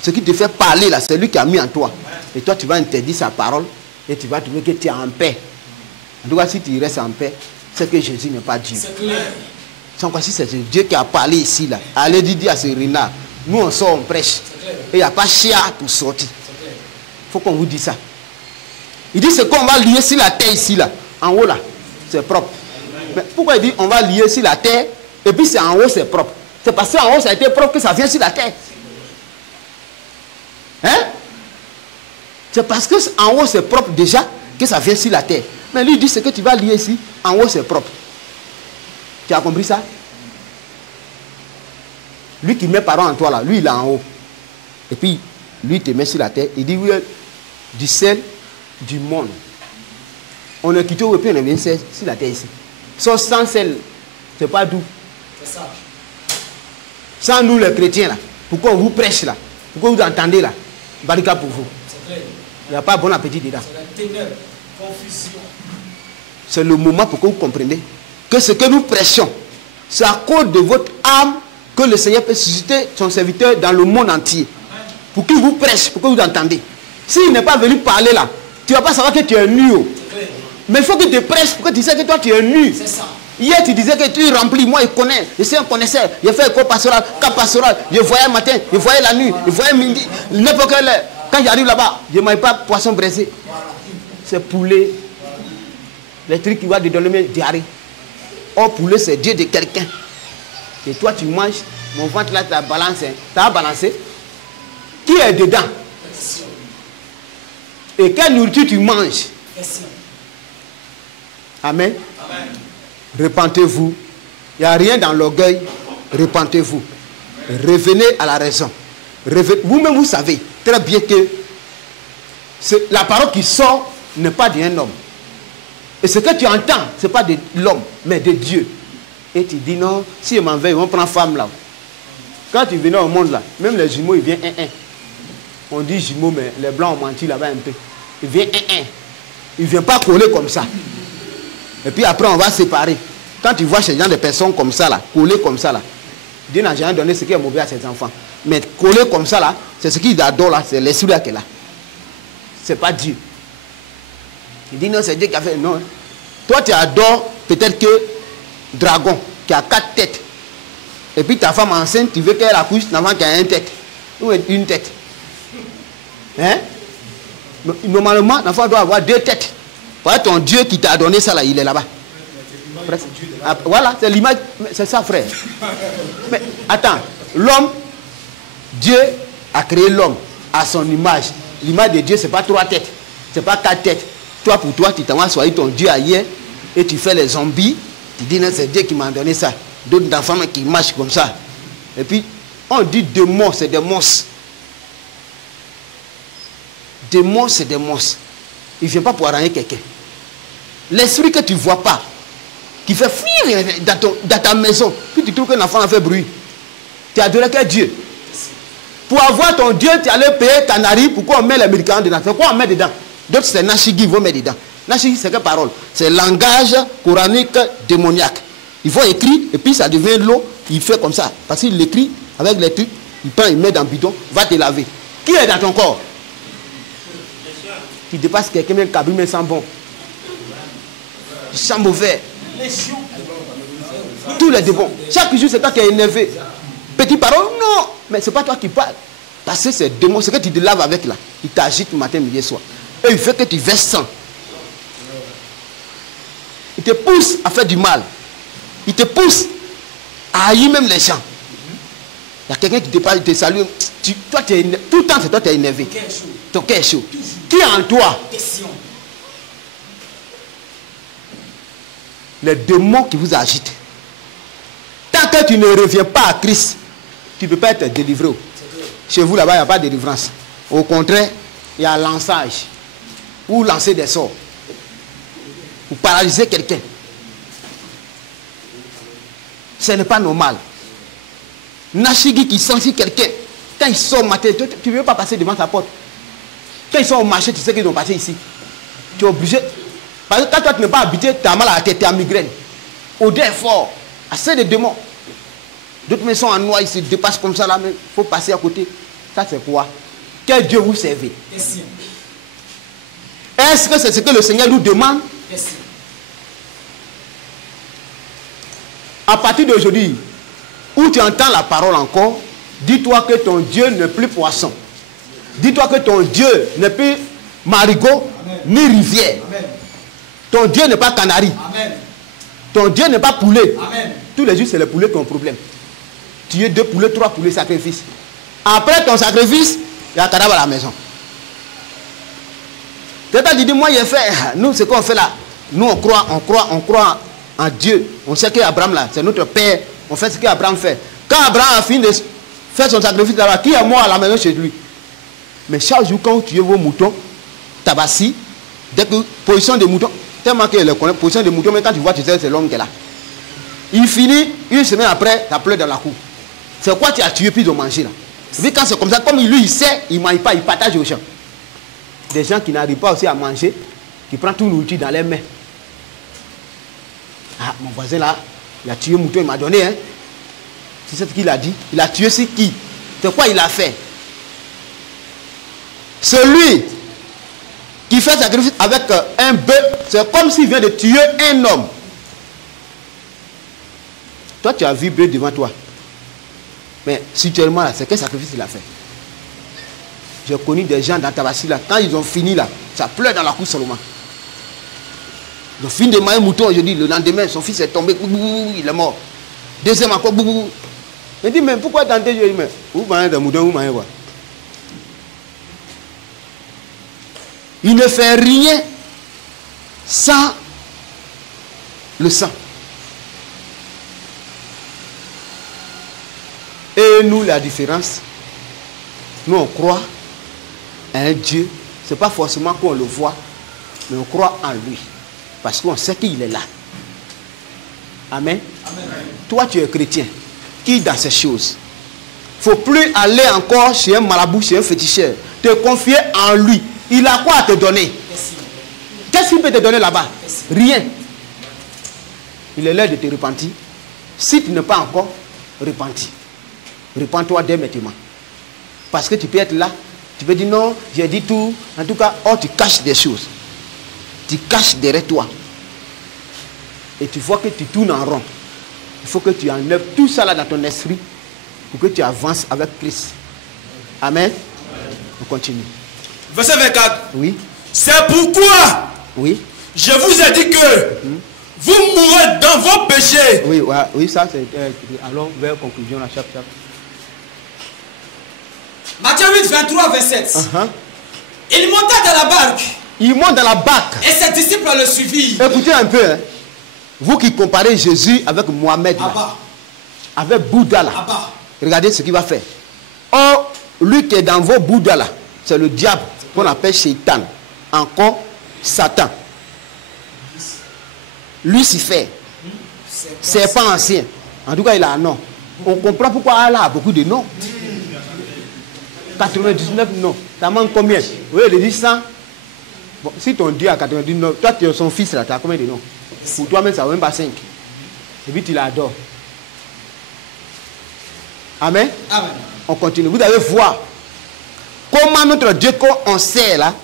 Ce qui te fait parler là, c'est lui qui a mis en toi. Et toi, tu vas interdire sa parole et tu vas trouver que tu es en paix. En tout cas, si tu restes en paix, c'est que Jésus n'est pas Dieu. C'est clair. Sans quoi, si c'est Dieu qui a parlé ici, là, allez dire à ce renard, nous on sort, on prêche. Et il n'y a pas chia pour sortir. Il faut qu'on vous dise ça. Il dit, c'est qu'on va lier sur la terre ici, là, en haut là, c'est propre. Mais pourquoi il dit on va lier sur la terre et puis c'est en haut, c'est propre? C'est parce qu'en haut, ça a été propre que ça vient sur la terre. Hein? C'est parce qu'en haut, c'est propre déjà que ça vient sur la terre. Mais lui dit ce que tu vas lier ici, en haut, c'est propre. Tu as compris ça? Lui qui met parole en toi là, lui il est en haut. Et puis, lui il te met sur la terre. Il dit, oui, du sel du monde. On est quitté et puis on est venu sur la terre ici. Sauf sans sel, c'est pas doux. C'est ça. Sans nous les chrétiens là, pourquoi on vous prêche là? Pourquoi vous entendez là? Barika pour vous. Il n'y a pas bon appétit dedans. C'est la ténèbre, confusion. C'est le moment pour que vous compreniez que ce que nous prêchons, c'est à cause de votre âme que le Seigneur peut susciter son serviteur dans le monde entier. Pour qu'il vous prêche, pour que vous entendez. S'il n'est pas venu parler là, tu ne vas pas savoir que tu es nu. Mais il faut qu'il te prêche pour que tu sais que toi tu es nu. C'est ça. Hier tu disais que tu remplis, moi je connais, je suis un connaisseur, j'ai fait école pastoral, cap pastoral, je voyais le matin, je voyais la nuit, je voyais midi, n'importe quelle heure. Quand j'arrive là-bas, je ne mange pas poisson braisé. C'est poulet. Les trucs qui vont te donner diarrhée. Or poulet c'est Dieu de quelqu'un. Et toi tu manges, mon ventre là tu as balancé. Tu as balancé. Qui est dedans? Et quelle nourriture tu manges? Amen. Amen. Repentez-vous. Il n'y a rien dans l'orgueil. Repentez-vous. Revenez à la raison. Vous-même, vous savez très bien que la parole qui sort n'est pas d'un homme. Et ce que tu entends, ce n'est pas de l'homme, mais de Dieu. Et tu dis non, si je m'en vais, ils vont prendre femme là. Quand tu venais au monde là, même les jumeaux, ils viennent 1-1. On dit jumeaux, mais les blancs ont menti là-bas un peu. Ils viennent 1-1. Ils ne viennent pas coller comme ça. Et puis après, on va séparer. Quand tu vois ces gens de personnes comme ça, là, collés comme ça, là, Dieu n'a jamais donné ce qui est mauvais à ses enfants. Mais collés comme ça, là, c'est ce qu'ils adorent, là, c'est l'esprit là qui est là. Ce n'est pas Dieu. Il dit non, c'est Dieu qui a fait. Non. Toi, tu adores peut-être que dragon, qui a 4 têtes. Et puis ta femme enceinte, tu veux qu'elle accouche d'un enfant qui a 1 tête. Ou une tête. Hein? Normalement, l'enfant doit avoir 2 têtes. Voilà ton Dieu qui t'a donné ça là, il est là-bas. Voilà, c'est l'image, c'est ça frère. Mais attends, l'homme, Dieu a créé l'homme à son image. L'image de Dieu, c'est pas 3 têtes, c'est pas 4 têtes. Toi pour toi, tu t'en soigner ton Dieu ailleurs et tu fais les zombies. Tu dis non, c'est Dieu qui m'a donné ça. D'autres enfants qui marchent comme ça. Et puis, on dit démons, c'est des monstres. Démons, c'est des monstres. Il ne vient pas pour arranger quelqu'un. L'esprit que tu ne vois pas, qui fait fuir dans ta maison, puis tu trouves qu'un enfant a fait bruit. Tu as donné quel Dieu? Pour avoir ton Dieu, tu allais payer Canary. Pourquoi on met les médicaments dedans? Pourquoi on met dedans? D'autres, c'est Nashigi, ils vont mettre dedans. Nashigi, c'est quelle parole? C'est langage coranique démoniaque. Il faut écrire, et puis ça devient l'eau. Il fait comme ça. Parce qu'il l'écrit avec les trucs, il prend, il met dans le bidon, va te laver. Qui est dans ton corps? Tu dépasses quelqu'un, même cabri, mais sans bon. Il sent mauvais. Tous les démons. Chaque jour, c'est toi qui es énervé. Petit parole, non. Mais ce n'est pas toi qui parles. Parce que c'est démon, ce que tu te laves avec là. Il t'agite matin, midi et soir. Et il fait que tu verses sang. Il te pousse à faire du mal. Il te pousse à haïr même les gens. Il y a quelqu'un qui te parle, il te salue. Toi, tout le temps, c'est toi qui es énervé. Ton cœur est chaud. Qui est en toi? Les démons qui vous agitent. Tant que tu ne reviens pas à Christ, tu ne peux pas être délivré. Chez vous, là-bas, il n'y a pas de délivrance. Au contraire, il y a lançage. Ou lancer des sorts. Ou paralyser quelqu'un. Ce n'est pas normal. Nashigi qui sentit quelqu'un, quand ils sont au matin, tu ne veux pas passer devant sa porte. Quand ils sont au marché, tu sais qu'ils ont passé ici. Tu es obligé. Parce que quand toi tu n'es pas habité, tu as mal à la tête, tu as migraine. Odeur fort. Assez de démons. D'autres maisons en noir, ils se dépassent comme ça là, mais il faut passer à côté. Ça c'est quoi? Quel Dieu vous servez? Est-ce que c'est ce que le Seigneur nous demande? À partir d'aujourd'hui, où tu entends la parole encore, dis-toi que ton Dieu n'est plus poisson. Dis-toi que ton Dieu n'est plus marigot, ni rivière. Amen. Ton Dieu n'est pas canari. Amen. Ton Dieu n'est pas poulet. Amen. Tous les jours, c'est le poulet ton problème. Tuer 2 poulets, 3 poulets, sacrifice. Après ton sacrifice, il y a un cadavre à la maison. Peut-être tu dis, moi, j'ai fait. Nous, ce qu'on fait là, nous, on croit en Dieu. On sait qu'Abraham, là, c'est notre père. On fait ce qu'Abraham fait. Quand Abraham a fini de faire son sacrifice là-bas, qui est mort à la maison chez lui? Mais chaque jour, quand vous tuez vos moutons, tabassi, dès que position des moutons, tellement qu'il le connaît, position des moutons, mais quand tu vois, tu sais, c'est l'homme qui est là. Il finit, une semaine après, tu as pleuré dans la cour. C'est quoi tu as tué, puis ils ont mangé là. Et puis quand c'est comme ça, comme lui, il sait, il ne mange pas, il partage aux gens. Des gens qui n'arrivent pas aussi à manger, qui prennent tout nourriture dans les mains. Ah, mon voisin là, il a tué un mouton, il m'a donné, hein. C'est ce qu'il a dit. Il a tué c'est qui? C'est quoi il a fait? Celui qui fait sacrifice avec un bœuf, c'est comme s'il vient de tuer un homme. Toi, tu as vu bœuf devant toi. Mais situellement, là, c'est quel sacrifice il a fait? J'ai connu des gens dans Tabassi, là, quand ils ont fini, là, ça pleure dans la cour seulement. Ils ont fini de manger un mouton, je dis, le lendemain, son fils est tombé, il est mort. Deuxième encore, il dit, mais pourquoi dans tes yeux? Mais vous mangez des moutons, vous mangez quoi? Il ne fait rien sans le sang. Et nous, la différence, nous on croit à un Dieu, ce n'est pas forcément qu'on le voit, mais on croit en lui. Parce qu'on sait qu'il est là. Amen. Amen. Toi, tu es chrétien. Qui dans ces choses? Il ne faut plus aller encore chez un marabout, chez un féticheur. Te confier en lui. Il a quoi à te donner? Qu'est-ce qu'il peut te donner là-bas? Rien. Il est l'heure de te repentir. Si tu n'es pas encore repenti, repens-toi dès maintenant. Parce que tu peux être là, tu peux dire non, j'ai dit tout. En tout cas, tu caches des choses. Tu caches derrière toi. Et tu vois que tu tournes en rond. Il faut que tu enlèves tout ça là dans ton esprit pour que tu avances avec Christ. Amen. On continue. Verset 24. Oui. C'est pourquoi je vous ai dit que vous mourrez dans vos péchés. Oui, oui, ça c'est. Allons vers conclusion la chapitre. Matthieu 8, 23, 27. Il monta dans la barque. Il monte dans la barque. Et ses disciples le suivirent. Écoutez un peu, hein. Vous qui comparez Jésus avec Mohamed, là, avec Bouddha, là, regardez ce qu'il va faire. Or, lui qui est dans vos Bouddhas, là, c'est le diable qu'on appelle Shaitan. Encore Satan. Lucifer. Serpent ancien. En tout cas, il a un nom. On comprend pourquoi Allah a beaucoup de noms. 99 noms. Ça manque combien? Oui, il dit 100. Bon, si ton Dieu a 99, toi tu es son fils là, tu as combien de noms? Pour toi-même, ça ne va même pas 5. Et puis tu l'adores. Amen. Amen. On continue. Vous allez voir comment notre Dieu qu'on sert là,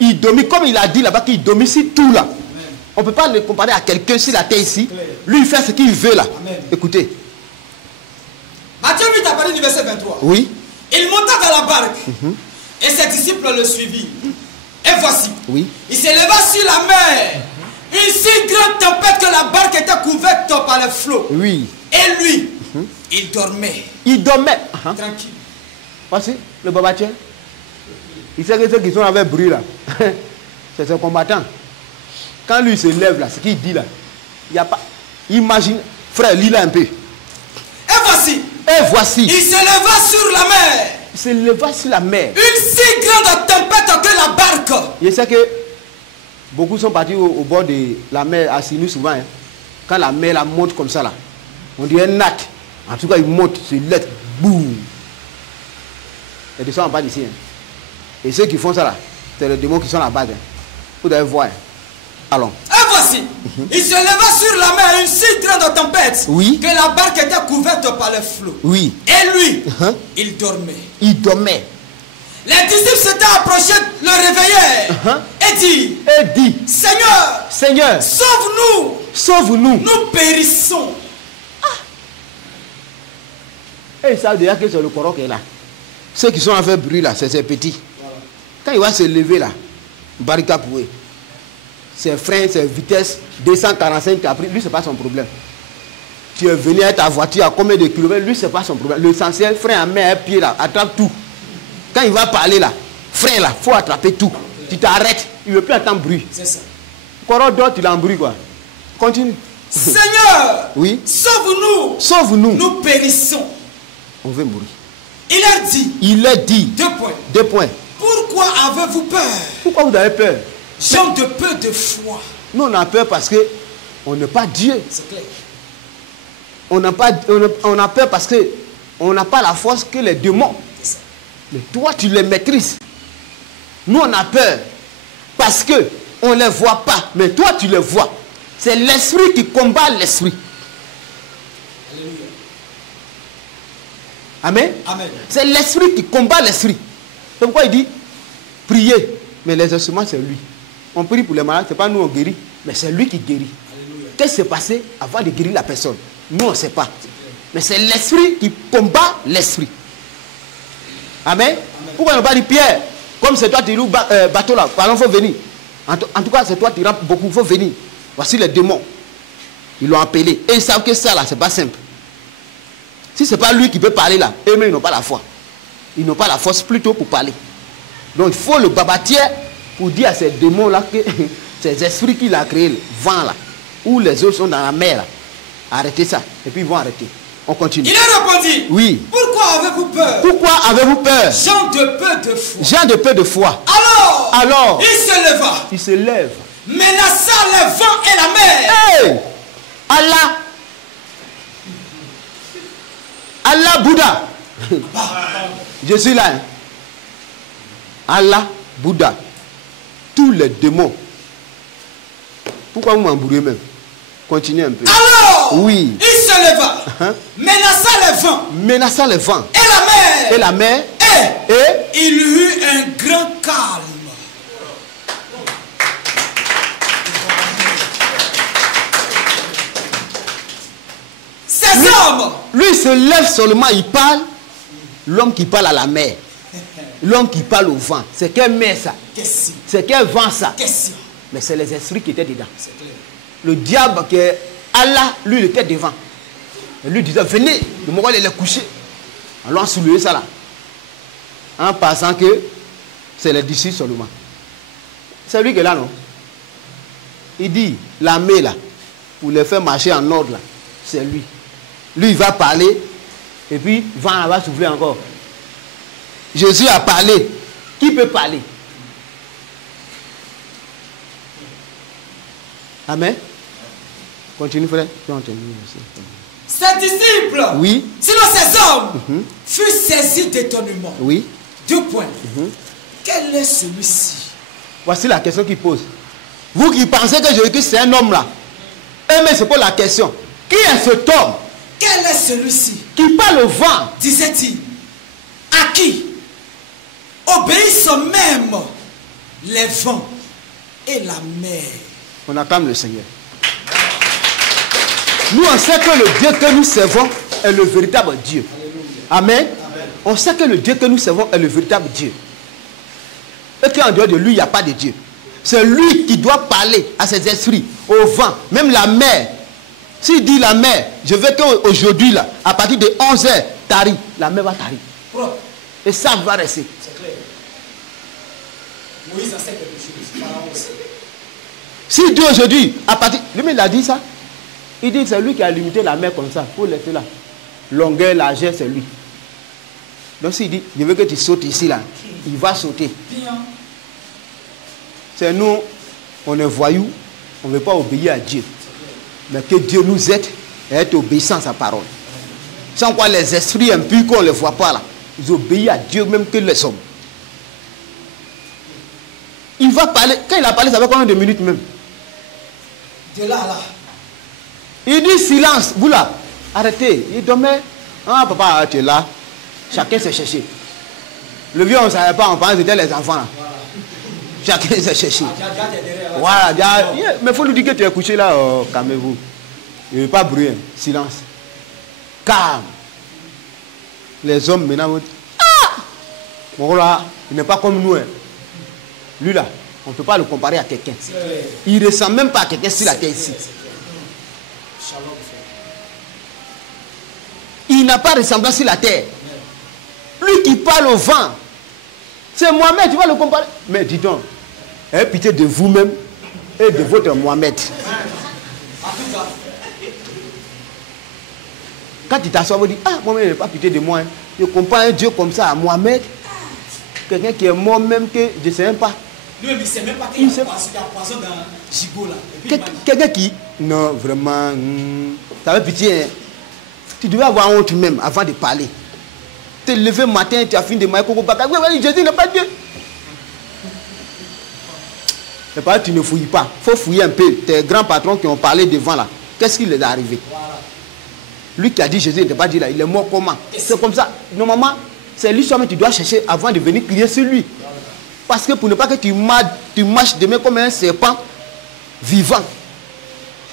il domine, comme il a dit là-bas, qu'il domine sur tout là. Amen. On ne peut pas le comparer à quelqu'un sur la terre ici. Lui, il fait ce qu'il veut là. Amen. Écoutez. Matthieu 8 à partir du verset 23. Oui. Il monta dans la barque et ses disciples le suivirent. Et voici, il s'éleva sur la mer. Une si grande tempête que la barque était couverte par les flots. Oui. Et lui, il dormait. Il dormait. Tranquille. Voici le babatien. Il sait que ceux qui sont avec bruit là, c'est ce combattant. Quand lui se lève là, ce qu'il dit là, il n'y a pas. Imagine, frère, lis là un peu. Et voici. Et voici. Il se leva sur la mer. Il se leva sur la mer. Une si grande tempête que la barque. Je sais que beaucoup sont partis au bord de la mer, à Sinou souvent. Hein. Quand la mer la monte comme ça là, on dirait un nac. En tout cas, il monte, se lève, boum. Et des gens en bas d'ici. Hein. Et ceux qui font ça là, c'est les démons qui sont là-bas. Hein. Vous allez voir. Hein. Allons. Et voici, il se leva sur la mer une si grande tempête que la barque était couverte par les flots. Oui. Et lui, il dormait. Il dormait. Les disciples s'étaient approchés, le réveillèrent et dit, Seigneur, Seigneur, sauve-nous. Sauve-nous. Nous périssons. Et ils savent déjà que c'est le Coran qui est là. Ceux qui sont avec bruit là, c'est ces petits. Voilà. Quand il va se lever là, barika pour eux. ses freins, ses vitesses, 245, tu as pris. Lui, ce n'est pas son problème. Tu es venu avec ta voiture à combien de kilomètres, lui, ce n'est pas son problème. L'essentiel, frein à main, un pied là, attrape tout. Quand il va parler là, frein là, il faut attraper tout. Tu t'arrêtes, il ne veut plus entendre bruit. C'est ça. Quand d'autres, il embrouille quoi. Continue. Seigneur, oui. Sauve-nous. Sauve-nous. Nous périssons. On veut mourir. Il leur dit. Il leur dit. 2 points. 2 points. Pourquoi avez-vous peur? Pourquoi vous avez peur? Gens de peu de foi. Nous, on a peur parce que on n'est pas Dieu. C'est clair. On a peur parce que on n'a pas la force que les démons. Mais toi, tu les maîtrises. Nous, on a peur parce que on ne les voit pas. Mais toi, tu les vois. C'est l'esprit qui combat l'esprit. Amen. Amen. C'est l'esprit qui combat l'esprit. C'est pourquoi il dit priez. Mais les instruments, c'est lui. On prie pour les malades, ce n'est pas nous on guérit, mais c'est lui qui guérit. Qu'est-ce qui s'est passé avant de guérir la personne? Nous, on ne sait pas. Mais c'est l'esprit qui combat l'esprit. Amen. Amen. Pourquoi on n'a pas dit Pierre, comme c'est toi qui roules bateau là, pardon, il faut venir. En tout cas, c'est toi qui rampes beaucoup, il faut venir. Voici les démons. Ils l'ont appelé. Et ils savent que ça là, c'est pas simple. Si ce n'est pas lui qui peut parler là, eux-mêmes, ils n'ont pas la foi. Ils n'ont pas la force plutôt pour parler. Donc il faut le babatier pour dire à ces démons là que ces esprits qu'il a créés, le vent là, où les autres sont dans la mer là, arrêtez ça. Et puis ils vont arrêter. On continue. Il a répondu. Oui. Pourquoi avez-vous peur? Pourquoi avez-vous peur? Gens de peu de foi. Gens de peu de foi. Alors, il se leva. Il se lève. Menaça le vent et la mer. Hey! Allah. Allah Bouddha. Je suis là. Hein? Allah Bouddha. Tous les démons. Pourquoi vous m'embrouillez même? Continuez un peu. Alors, oui. Il se leva. Menaça le vent. Menaça le vent. Et la mer. Et la mer. Et il eut un grand calme. Ces hommes. Lui il se lève seulement, il parle. L'homme qui parle à la mer. L'homme qui parle au vent. C'est quelle mer ça? C'est quel vent ça? Mais c'est les esprits qui étaient dedans. Le diable qui est Allah, lui il était devant. Et lui disait venez, le moment il est couché. Alors on soulevait ça là. En pensant que c'est les disciples seulement. C'est lui qui est là non? Il dit la mer là, pour les faire marcher en ordre là, c'est lui. Lui il va parler et puis le vent va souffler encore. Jésus a parlé. Qui peut parler? Amen. Continue frère. Ses disciples, oui. Sinon ces hommes furent saisis d'étonnement. Oui. 2 points. Quel est celui-ci? Voici la question qu'il pose. Vous qui pensez que Jésus-Christ c'est un homme là. Mais c'est pas la question. Qui est cet homme? Quel est celui-ci? Qui parle au vent. Disait-il. À qui obéissent même les vents et la mer. On acclame le Seigneur. Nous on sait que le Dieu que nous servons est le véritable Dieu. Amen. On sait que le Dieu que nous servons est le véritable Dieu. Et qu'en dehors de lui, il n'y a pas de Dieu. C'est lui qui doit parler à ses esprits, au vent, même la mer. S'il dit la mer, je veux qu'aujourd'hui, là, à partir de 11h, tarie, la mer va tarir. Et ça va rester. C'est clair. Moïse a fait quelque chose. S'il dit aujourd'hui, à partir. Lui-même, il a dit ça. Il dit que c'est lui qui a limité la mer comme ça. Pour laisser là. Longueur, largeur, c'est lui. Donc s'il dit, je veux que tu sautes ici, là, il va sauter. C'est nous, on est voyous, on ne veut pas obéir à Dieu. Mais que Dieu nous aide et être obéissant à sa parole. Sans quoi les esprits impurs qu'on ne les voit pas là, ils obéissent à Dieu même que les hommes. Il va parler, quand il a parlé, ça fait combien de minutes même? De là à là. Il dit silence, vous là, arrêtez. Il dormait. Ah papa, tu es là. Chacun s'est cherché. Le vieux, on ne savait pas, on pensait que c'était les enfants là. Voilà. Chacun s'est cherché. Voilà, mais il faut lui dire que tu es couché là, calmez-vous. Il ne veut pas brûler, silence. Calme. Les hommes maintenant vont dire, ah! Bon là, il n'est pas comme nous. Hein. Lui là, On ne peut pas le comparer à quelqu'un. Il ne ressemble même pas à quelqu'un sur la terre ici. Il n'a pas ressemblance sur la terre. Lui qui parle au vent, c'est Mohamed, tu vas le comparer. Mais dis donc, ayez pitié de vous-même et de votre Mohamed. Quand tu t'assois, vous dites, ah, Mohamed n'a pas pitié de moi. Hein. Je compare un Dieu comme ça à Mohamed. Quelqu'un qui est mort même que je ne sais même pas. Lui, il ne sait même pas qu'il y a poison dans Gigot là. Quelqu'un qui... Non, vraiment... Tu avais pitié. Hein. Tu devais avoir honte même avant de parler. Tu t'es levé matin, tu as fini de mailler Coco Baka. Oui, Jésus n'est pas Dieu. Mais pas, tu ne fouilles pas. Il faut fouiller un peu. Tes grands patrons qui ont parlé devant là. Qu'est-ce qui les est arrivé? Voilà. Lui qui a dit Jésus n'était pas dit là. Il est mort comment? C'est comme ça. Normalement, c'est lui soi-même que tu dois chercher avant de venir crier sur lui. Parce que pour ne pas que tu marches demain comme un serpent vivant.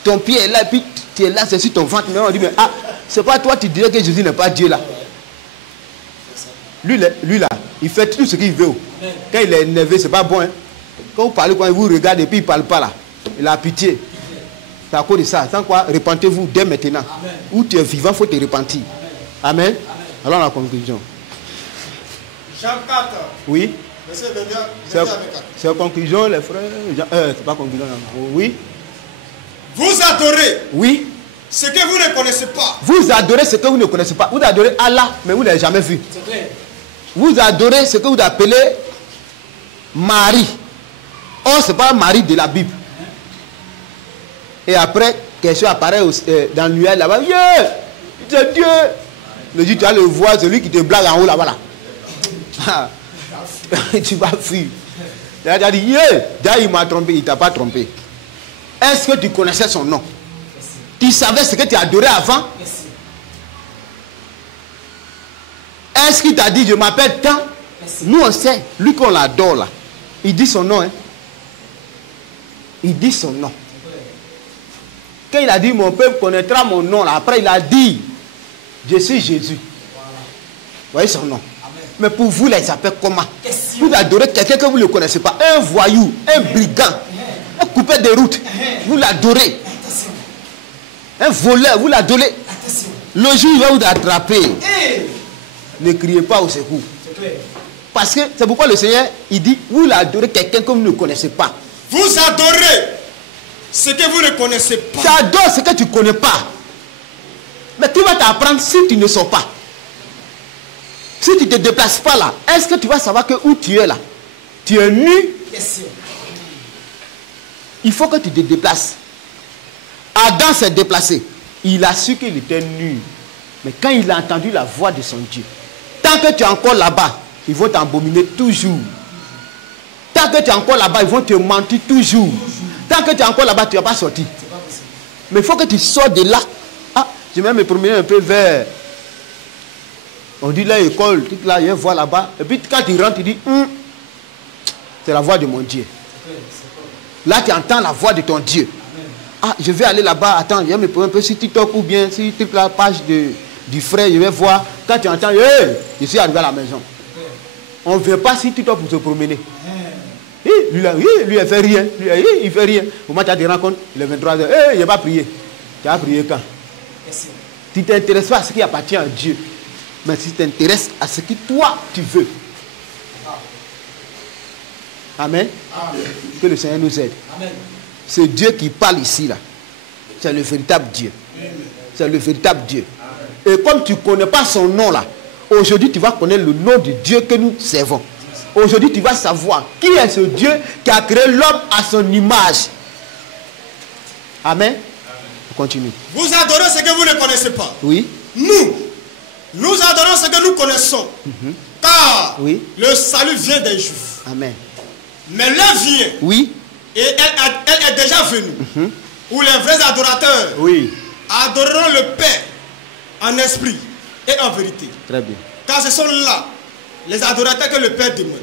Ton pied est là et puis tu es là, c'est sur ton ventre. Mais on dit, mais ah, c'est pas toi, tu dirais que Jésus n'est pas Dieu là. Lui là, il fait tout ce qu'il veut. Quand il est énervé, c'est pas bon. Hein. Quand vous parlez, quand il vous regarde et puis il ne parle pas là, il a pitié. C'est à cause de ça. Sans quoi, repentez-vous dès maintenant. Amen. Où tu es vivant, il faut te repentir. Amen. Amen. Alors la conclusion. Jean 4. Oui. C'est la conclusion, les frères. C'est pas conclusion. Oui. Vous adorez. Oui. Ce que vous ne connaissez pas. Vous adorez ce que vous ne connaissez pas. Vous adorez Allah, mais vous ne l'avez jamais vu. C'est clair. Vous adorez ce que vous appelez Marie. Or, ce n'est pas Marie de la Bible. Et après, quelque chose apparaît dans le nuage là-bas. Yeah, c'est Dieu. Le Dieu, tu vas le voir, celui qui te blague en haut là-bas. Là. Tu vas fuir. Tu as dit, yeah, il m'a trompé, il ne t'a pas trompé. Est-ce que tu connaissais son nom? Tu savais ce que tu adorais avant? Est-ce qu'il t'a dit, je m'appelle tant? Nous on sait, lui qu'on l'adore là. Il dit son nom. Hein? Il dit son nom. Quand il a dit, mon peuple connaîtra mon nom là, après il a dit, je suis Jésus. Vous voyez son nom. Amen. Mais pour vous là, il s'appelle comment? Vous adorez quelqu'un que vous ne connaissez pas. Un voyou, un brigand, un coupeur de route. Vous l'adorez. Un voleur, vous l'adorez. Le jour il va vous attraper. Ne criez pas au secours. Parce que c'est pourquoi le Seigneur, il dit, vous l'adorez quelqu'un que vous ne connaissez pas. Vous adorez ce que vous ne connaissez pas. Tu adores ce que tu ne connais pas. Mais qui va t'apprendre si tu ne sors pas? Si tu ne te déplaces pas là, est-ce que tu vas savoir que où tu es là? Tu es nu. Il faut que tu te déplaces. Adam s'est déplacé. Il a su qu'il était nu. Mais quand il a entendu la voix de son Dieu, tant que tu es encore là-bas, ils vont t'abominer toujours. Tant que tu es encore là-bas, ils vont te mentir toujours. Tant que tu es encore là-bas, tu ne vas pas sortir. Mais il faut que tu sors de là. Ah, je vais me promener un peu vers... On dit là, école, tout là, il y a une voix là-bas. Et puis quand tu rentres, tu dis, c'est la voix de mon Dieu. Là, tu entends la voix de ton Dieu. Ah, je vais aller là-bas, attends, je vais me promener un peu sur TikTok ou bien sur toute la page du frère, je vais voir. Quand tu entends, je suis arrivé à la maison. On ne veut pas sur TikTok pour se promener. Lui, il ne fait rien. Il ne fait rien. Au moment où tu as des rencontres, il est 23h. Il n'a pas prié. Tu as prié quand? Tu ne t'intéresses pas à ce qui appartient à Dieu. Mais si tu t'intéresses à ce que toi, tu veux. Amen. Amen. Que le Seigneur nous aide. Amen. C'est Dieu qui parle ici, là. C'est le véritable Dieu. C'est le véritable Dieu. Amen. Et comme tu ne connais pas son nom, là, aujourd'hui, tu vas connaître le nom de Dieu que nous servons. Aujourd'hui, tu vas savoir qui est ce Dieu qui a créé l'homme à son image. Amen. On continue. Vous adorez ce que vous ne connaissez pas. Oui. Nous adorons ce que nous connaissons. Car le salut vient des Juifs. Amen. Mais l'heure vient. Oui. Et elle est déjà venue. Où les vrais adorateurs adoreront le Père en esprit et en vérité. Très bien. Car ce sont là les adorateurs que le Père demande.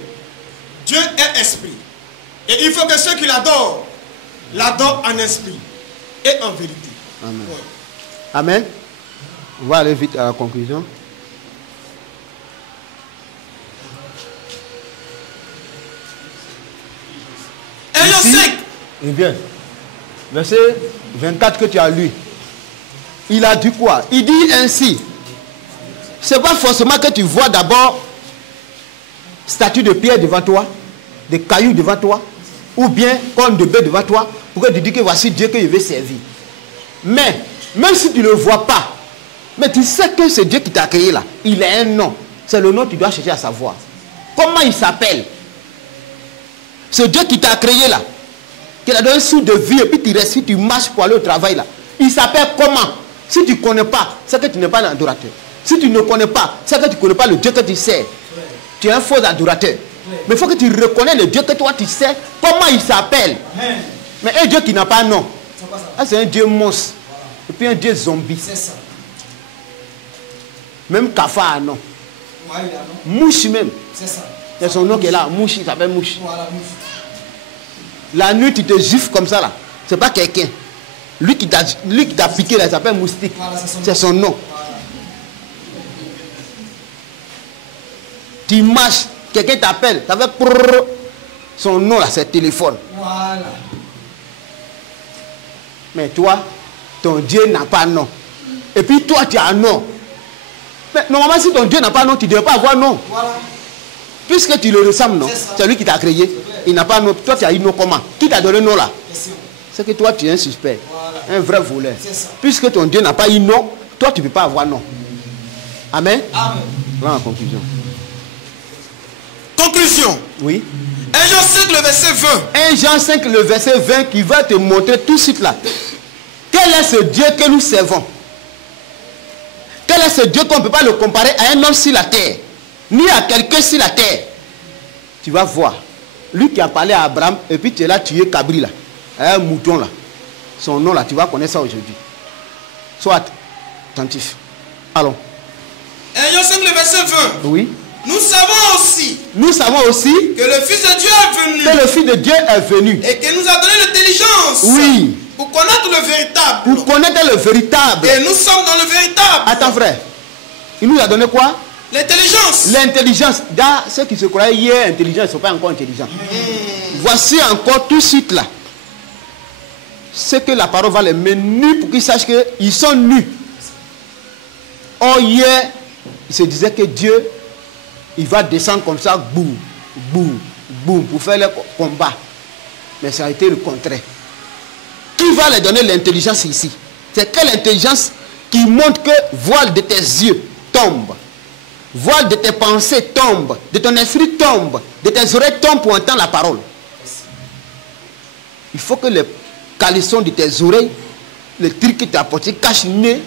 Dieu est esprit. Et il faut que ceux qui l'adorent en esprit et en vérité. Amen. Amen. On va aller vite à la conclusion. Eh bien, verset 24 que tu as lu. Il a dit quoi? Il dit ainsi. C'est pas forcément que tu vois d'abord statue de pierre devant toi, des cailloux devant toi, ou bien corne de bœuf devant toi, pour que tu dis que voici Dieu que je vais servir. Mais, même si tu ne le vois pas, mais tu sais que c'est Dieu qui t'a créé là. Il a un nom. C'est le nom que tu dois chercher à savoir. Comment il s'appelle? C'est Dieu qui t'a créé là. Qui t'a donné un sou de vie et puis tu restes, tu marches pour aller au travail là. Il s'appelle comment? Si tu ne connais pas, c'est que tu n'es pas un adorateur. Si tu ne connais pas, c'est que tu ne connais pas le Dieu que tu sais. Tu es un faux adorateur. Mais il faut que tu reconnais le Dieu que toi tu sais. Comment il s'appelle? Mais un Dieu qui n'a pas de nom. C'est un Dieu monstre. Et puis un Dieu zombie. C'est ça. Même Kafa a un nom. Ouais, il a un nom. Mouche même. C'est ça. C'est son nom qui est là. Mouche, il s'appelle Mouche. Voilà, mouche. La nuit, tu te gifles comme ça là. C'est pas quelqu'un. Lui qui t'a piqué là, il s'appelle Moustique. Voilà, c'est son nom. Voilà. Tu marches, quelqu'un t'appelle, ça fait son nom là, c'est téléphone. Voilà. Mais toi, ton Dieu n'a pas de nom. Et puis toi, tu as un nom. Mais normalement, si ton Dieu n'a pas de nom, tu ne devrais pas avoir nom. Voilà. Puisque tu le ressembles, non? C'est lui qui t'a créé. Il n'a pas de nom. Toi, tu as eu nom comment? Qui t'a donné le nom là? C'est que toi, tu es un suspect. Voilà. Un vrai voleur. Puisque ton Dieu n'a pas eu nom, toi, tu ne peux pas avoir nom. Amen. Amen. Voilà en conclusion. Conclusion. Oui. 1 Jean 5, le verset 20. 1 Jean 5, le verset 20 qui va te montrer tout de suite là. Quel est ce Dieu que nous servons? Quel est ce Dieu qu'on ne peut pas le comparer à un homme sur la terre, ni à quelqu'un sur la terre? Tu vas voir. Lui qui a parlé à Abraham, et puis tu es là, tu es cabri là. Un mouton là. Son nom là, tu vas connaître ça aujourd'hui. Sois attentif. Allons. 1 Jean 5, le verset 20. Oui. Nous savons aussi que le Fils de Dieu est venu. Que le Fils de Dieu est venu. Et qu'il nous a donné l'intelligence. Oui. Pour connaître le véritable. Pour connaître le véritable. Et nous sommes dans le véritable. Attends frère. Il nous a donné quoi? L'intelligence. L'intelligence. Dans ceux qui se croyaient hier intelligents, ils ne sont pas encore intelligents. Voici encore tout de suite là. Ce que la parole va les mettre nus pour qu'ils sachent qu'ils sont nus. Or hier, il se disait que Dieu, il va descendre comme ça, boum, boum, boum, pour faire le combat. Mais ça a été le contraire. Qui va leur donner l'intelligence ici? C'est quelle intelligence qui montre que voile de tes yeux tombe, voile de tes pensées tombe, de ton esprit tombe, de tes oreilles tombe pour entendre la parole. Il faut que les calissons de tes oreilles, les trucs que tu as apportés, cache-nez,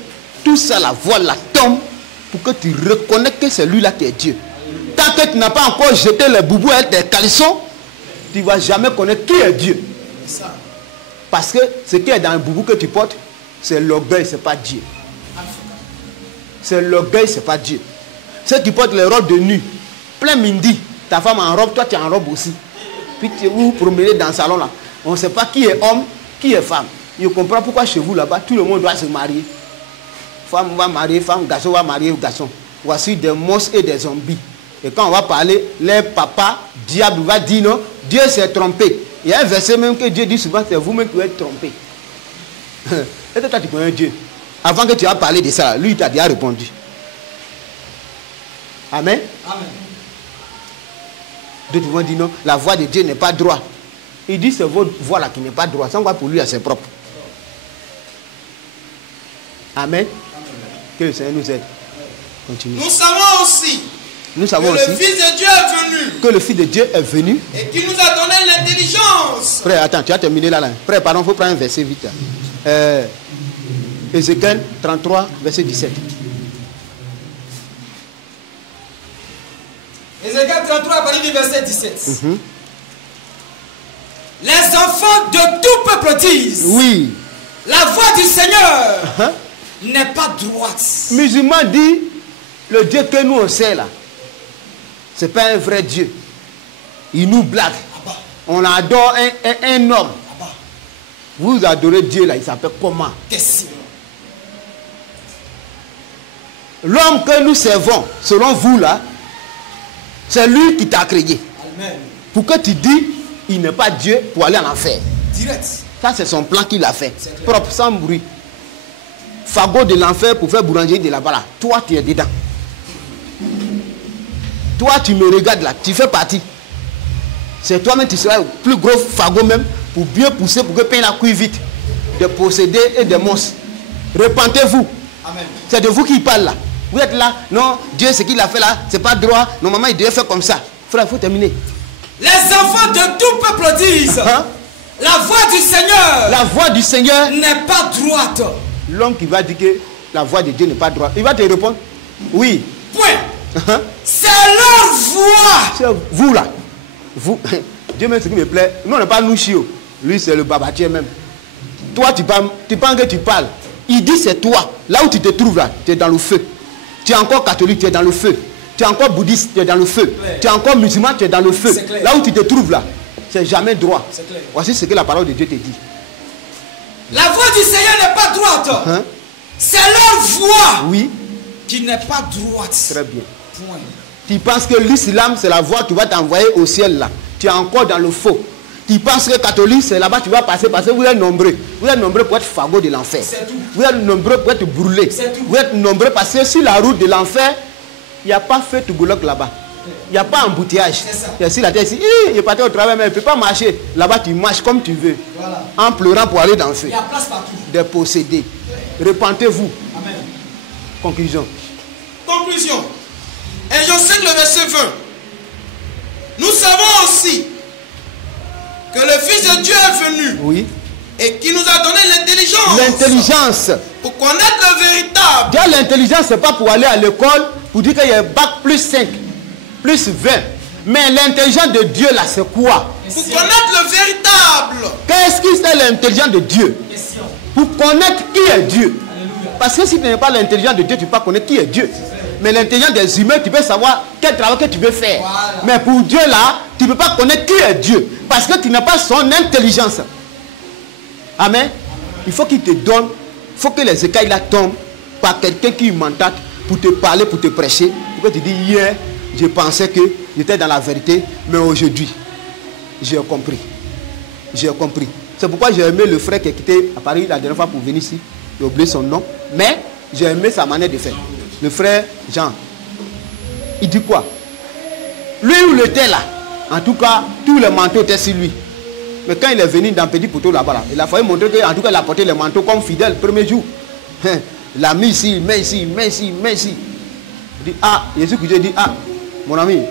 tout ça, la voile, la tombe, pour que tu reconnais que c'est lui là qui est Dieu. Tant que tu n'as pas encore jeté les boubous avec tes calissons, tu ne vas jamais connaître qui est Dieu. Parce que ce qui est dans le boubou que tu portes, c'est l'orgueil, ce n'est pas Dieu. C'est l'orgueil, ce n'est pas Dieu. Ceux qui portent les robes de nuit, plein midi, ta femme en robe, toi tu es en robe aussi. Puis tu vous promenez dans le salon là. On ne sait pas qui est homme, qui est femme. Je comprends pourquoi chez vous là-bas, tout le monde doit se marier. Femme va marier femme, garçon va marier garçon. Voici des monstres et des zombies. Et quand on va parler, les papas, diable va dire non, Dieu s'est trompé. Il y a un verset même que Dieu dit souvent, c'est vous-même qui êtes trompé. Et toi tu connais Dieu. Avant que tu aies parlé de ça, lui il t'a déjà répondu. Amen. Amen. D'autres vont dire non, la voix de Dieu n'est pas droite. Il dit c'est votre voix là qui n'est pas droite. Sans quoi pour lui, c'est propre. Amen. Que le Seigneur nous aide. Continue. Nous savons aussi que le Fils de Dieu est venu. Que le Fils de Dieu est venu. Et qu'il nous a donné l'intelligence. Frère, attends, tu as terminé là. Frère, pardon, il faut prendre un verset vite. Ézéchiel 33, verset 17. Ézéchiel 33, à partir du verset 17. Les enfants de tout peuple disent. Oui. La voix du Seigneur n'est pas droite. Musulman dit, le Dieu que nous on sait là, c'est pas un vrai Dieu. Il nous blague. On adore un homme. Vous adorez Dieu là, il s'appelle comment? L'homme que nous servons, selon vous là, c'est lui qui t'a créé. Amen. Pour que tu dis, il n'est pas Dieu pour aller en enfer. Direct. Ça, c'est son plan qu'il a fait. Propre, sans bruit. Fagot de l'enfer pour faire boulangerie de là-bas. Là. Toi, tu es dedans. Toi, tu me regardes là. Tu fais partie. C'est toi-même, tu seras le plus gros fagot même pour bien pousser, pour que pain la cuire vite. Des possédés et des monstres. Repentez-vous. C'est de vous qui parle là. Vous êtes là. Non, Dieu, ce qu'il a fait là, c'est pas droit. Normalement, il devait faire comme ça. Frère, il faut terminer. Les enfants de tout peuple disent la voix du Seigneur. La voix du Seigneur n'est pas droite. L'homme qui va dire que la voix de Dieu n'est pas droite, il va te répondre oui. Point. C'est leur voix. C'est vous là. Vous. Dieu même ce qui me plaît. Nous on n'est pas nous chiot. Lui c'est le babatier même. Toi tu penses que tu parles. Il dit c'est toi. Là où tu te trouves là, tu es dans le feu. Tu es encore catholique, tu es dans le feu. Tu es encore bouddhiste, tu es dans le feu. Tu es encore musulman, tu es dans le feu. Là où tu te trouves là, c'est jamais droit. Voici ce que la parole de Dieu te dit. La voix du Seigneur n'est pas droite. C'est leur voix qui n'est pas droite. Très bien. Point. Tu penses que l'islam c'est la voie qui va t'envoyer au ciel là. Tu es encore dans le faux. Tu penses que catholique c'est là-bas tu vas passer parce que vous êtes nombreux. Vous êtes nombreux pour être fagot de l'enfer. Vous êtes nombreux pour être brûlés. Vous êtes nombreux parce que sur la route de l'enfer, il n'y a pas fait de bloc là-bas. Il n'y a pas embouteillage. Si la tête ici, il est parti au travail, mais il ne peut pas marcher. Là-bas, tu marches comme tu veux. Voilà. En pleurant pour aller dans le feu. Il y a place partout. Des possédés. Repentez-vous. Amen. Conclusion. Conclusion. Et je sais que le verset 20. Nous savons aussi que le Fils de Dieu est venu. Oui. Et qui nous a donné l'intelligence. L'intelligence. Pour connaître le véritable. Déjà, l'intelligence, ce n'est pas pour aller à l'école, pour dire qu'il y a bac plus 5. Plus 20. Mais l'intelligence de Dieu là c'est quoi? Pour connaître le véritable. Qu'est-ce qui c'est l'intelligence de Dieu? Pour connaître qui est Dieu. Alléluia. Parce que si tu n'as pas l'intelligence de Dieu, tu ne peux pas connaître qui est Dieu. Mais l'intelligence des humains, tu peux savoir quel travail que tu veux faire. Voilà. Mais pour Dieu là, tu ne peux pas connaître qui est Dieu. Parce que tu n'as pas son intelligence. Amen. Il faut qu'il te donne, il faut que les écailles là tombent par quelqu'un qui mentate pour te parler, pour te prêcher. Pour que tu dis hier, je pensais que j'étais dans la vérité, mais aujourd'hui, j'ai compris. J'ai compris. C'est pourquoi j'ai aimé le frère qui a quitté à Paris la dernière fois pour venir ici. J'ai oublié son nom. Mais j'ai aimé sa manière de faire. Le frère Jean. Il dit quoi? Lui où il était là, en tout cas, tous les manteaux étaient sur lui. Mais quand il est venu dans Petit Poteau là-bas, là, il a fallu montrer qu'en tout cas, il a porté les manteaux comme fidèle le premier jour. Il a mis ici, il met ici, il met ici, il met ici. Il dit, ah, Jésus qui dit, ah, mon ami,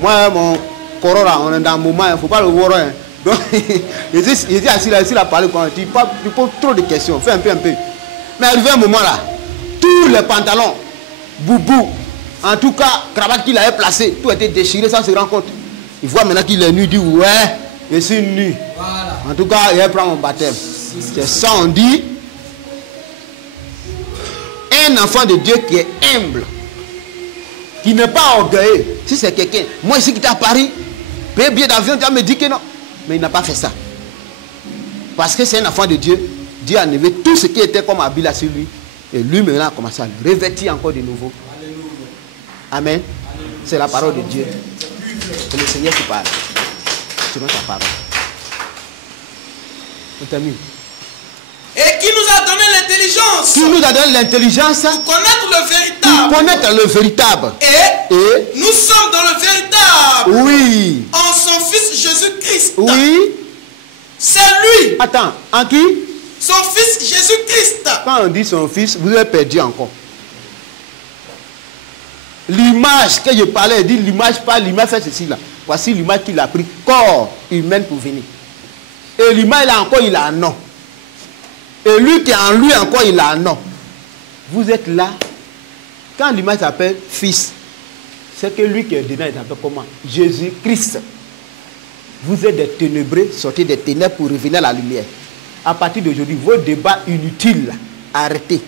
moi, mon corona, on est dans un moment, il ne faut pas le voir. Hein. Donc, il dit assis là, il a parlé, tu poses trop de questions, fais un peu. Mais arrivé un moment là, tous les pantalons, boubou, en tout cas, cravate qu'il avait placé, tout était déchiré, ça se rend compte. Il voit maintenant qu'il est nu, il dit, ouais, je suis nu. Voilà. En tout cas, il va prendre mon baptême. C'est ça, on dit, un enfant de Dieu qui est humble, qui n'est pas orgueilleux. Si c'est quelqu'un, moi ici qui est à Paris, paye billet d'avion, tu vas me dire que non. Mais il n'a pas fait ça. Parce que c'est un enfant de Dieu. Dieu a enlevé tout ce qui était comme habit là sur lui. Et lui maintenant a commencé à le revêtir encore de nouveau. Amen. C'est la parole de Dieu. C'est le Seigneur qui parle. Selon sa parole. On termine. Et qui nous a donné l'intelligence. Qui nous a donné l'intelligence. Pour connaître le véritable. Pour connaître le véritable. Et nous sommes dans le véritable. Oui. En son Fils Jésus-Christ. Oui. C'est lui. Attends, en qui? Son Fils Jésus-Christ. Quand on dit son Fils, vous avez perdu encore. L'image que je parlais, dit l'image pas, l'image fait ceci là. Voici l'image qu'il a pris, corps humain pour venir. Et l'image là encore, il a un nom. Et lui qui est en lui encore, il a un nom. Vous êtes là. Quand l'image s'appelle Fils, c'est que lui qui est dedans, il s'appelle comment? Jésus-Christ. Vous êtes des ténébreux, sortez des ténèbres pour revenir à la lumière. À partir d'aujourd'hui, vos débats inutiles, arrêtez.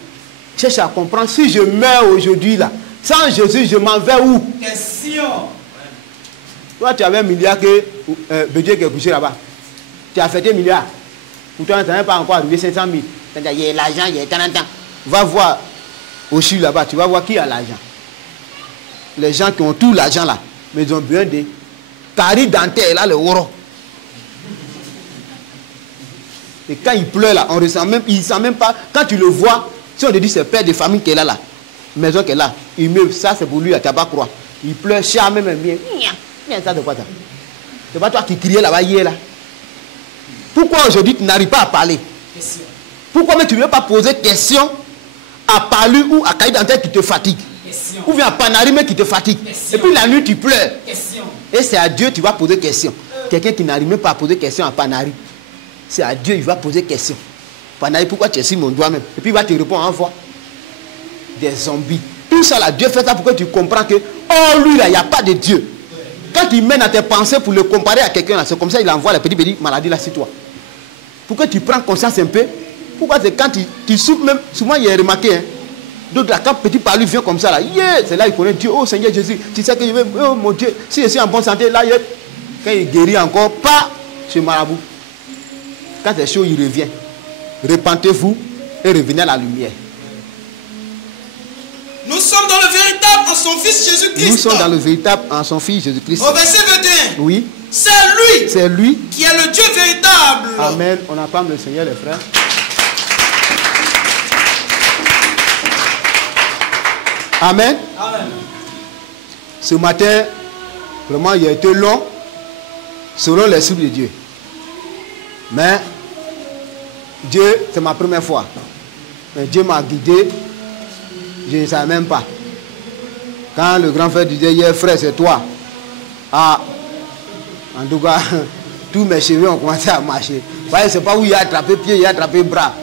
Cherchez à comprendre, si je meurs aujourd'hui là, sans Jésus, je m'en vais où? Question. Toi, tu avais un milliard que Bédieu qui est couché là-bas. Tu as fait un milliard. Pourtant, tu n'as pas encore arrivé 500 000. Il y a l'argent, il y a 40 ans. Va voir au CHU là-bas, tu vas voir qui a l'argent. Les gens qui ont tout l'argent là, mais ils ont besoin de caries dentaires là, le woro. Et quand il pleure là, on ressent même, il sent même pas. Quand tu le vois, si on te dit c'est père de famille qu'elle a là, maison qu'elle a, il meurt, ça c'est pour lui, tu n'as pas croire. Il pleure, charme même bien. Viens, ça de quoi ça? C'est pas toi qui criais là-bas hier là. Pourquoi aujourd'hui tu n'arrives pas à parler? Question. Pourquoi mais tu ne veux pas poser question à Palu ou à Kaïdantel qui te fatigue? Question. Ou bien à Panarime qui te fatigue? Question. Et puis la nuit tu pleures. Question. Et c'est à Dieu tu vas poser question. Quelqu'un qui n'arrive même pas à poser question à Panari, c'est à Dieu il va poser question. Panari, pourquoi tu es sur mon doigt même? Et puis il va te répondre en voix. Des zombies. Tout ça là, Dieu fait ça pour que tu comprends que oh lui là, il n'y a pas de Dieu. Quand il mène à tes pensées pour le comparer à quelqu'un là, c'est comme ça il envoie les petites maladies là sur toi. Pour que tu prends conscience un peu. Pourquoi c'est quand tu souffres même, souvent il y a remarqué, hein, d'autres là, quand petit Palu vient comme ça là, yeah, c'est là il connaît Dieu, oh Seigneur Jésus, tu sais que je vais, oh mon Dieu, si je suis en bonne santé, là, yeah. Quand il guérit encore, pas chez Marabout. Quand c'est chaud, il revient. Repentez-vous et revenez à la lumière. Nous sommes dans le véritable en son Fils Jésus-Christ. Nous sommes dans le véritable en son Fils Jésus-Christ. Au verset 21. Oui. C'est lui qui est le Dieu véritable. Amen. On acclame le Seigneur, les frères. Amen. Amen. Ce matin, vraiment, il a été long selon l'Esprit de Dieu. Mais Dieu, c'est ma première fois. Mais Dieu m'a guidé. Je ne savais même pas. Quand le grand frère disait hier, frère, c'est toi. Ah, en tout cas, tous mes cheveux ont commencé à marcher. Vous voyez, c'est pas où il a attrapé pied, il a attrapé bras.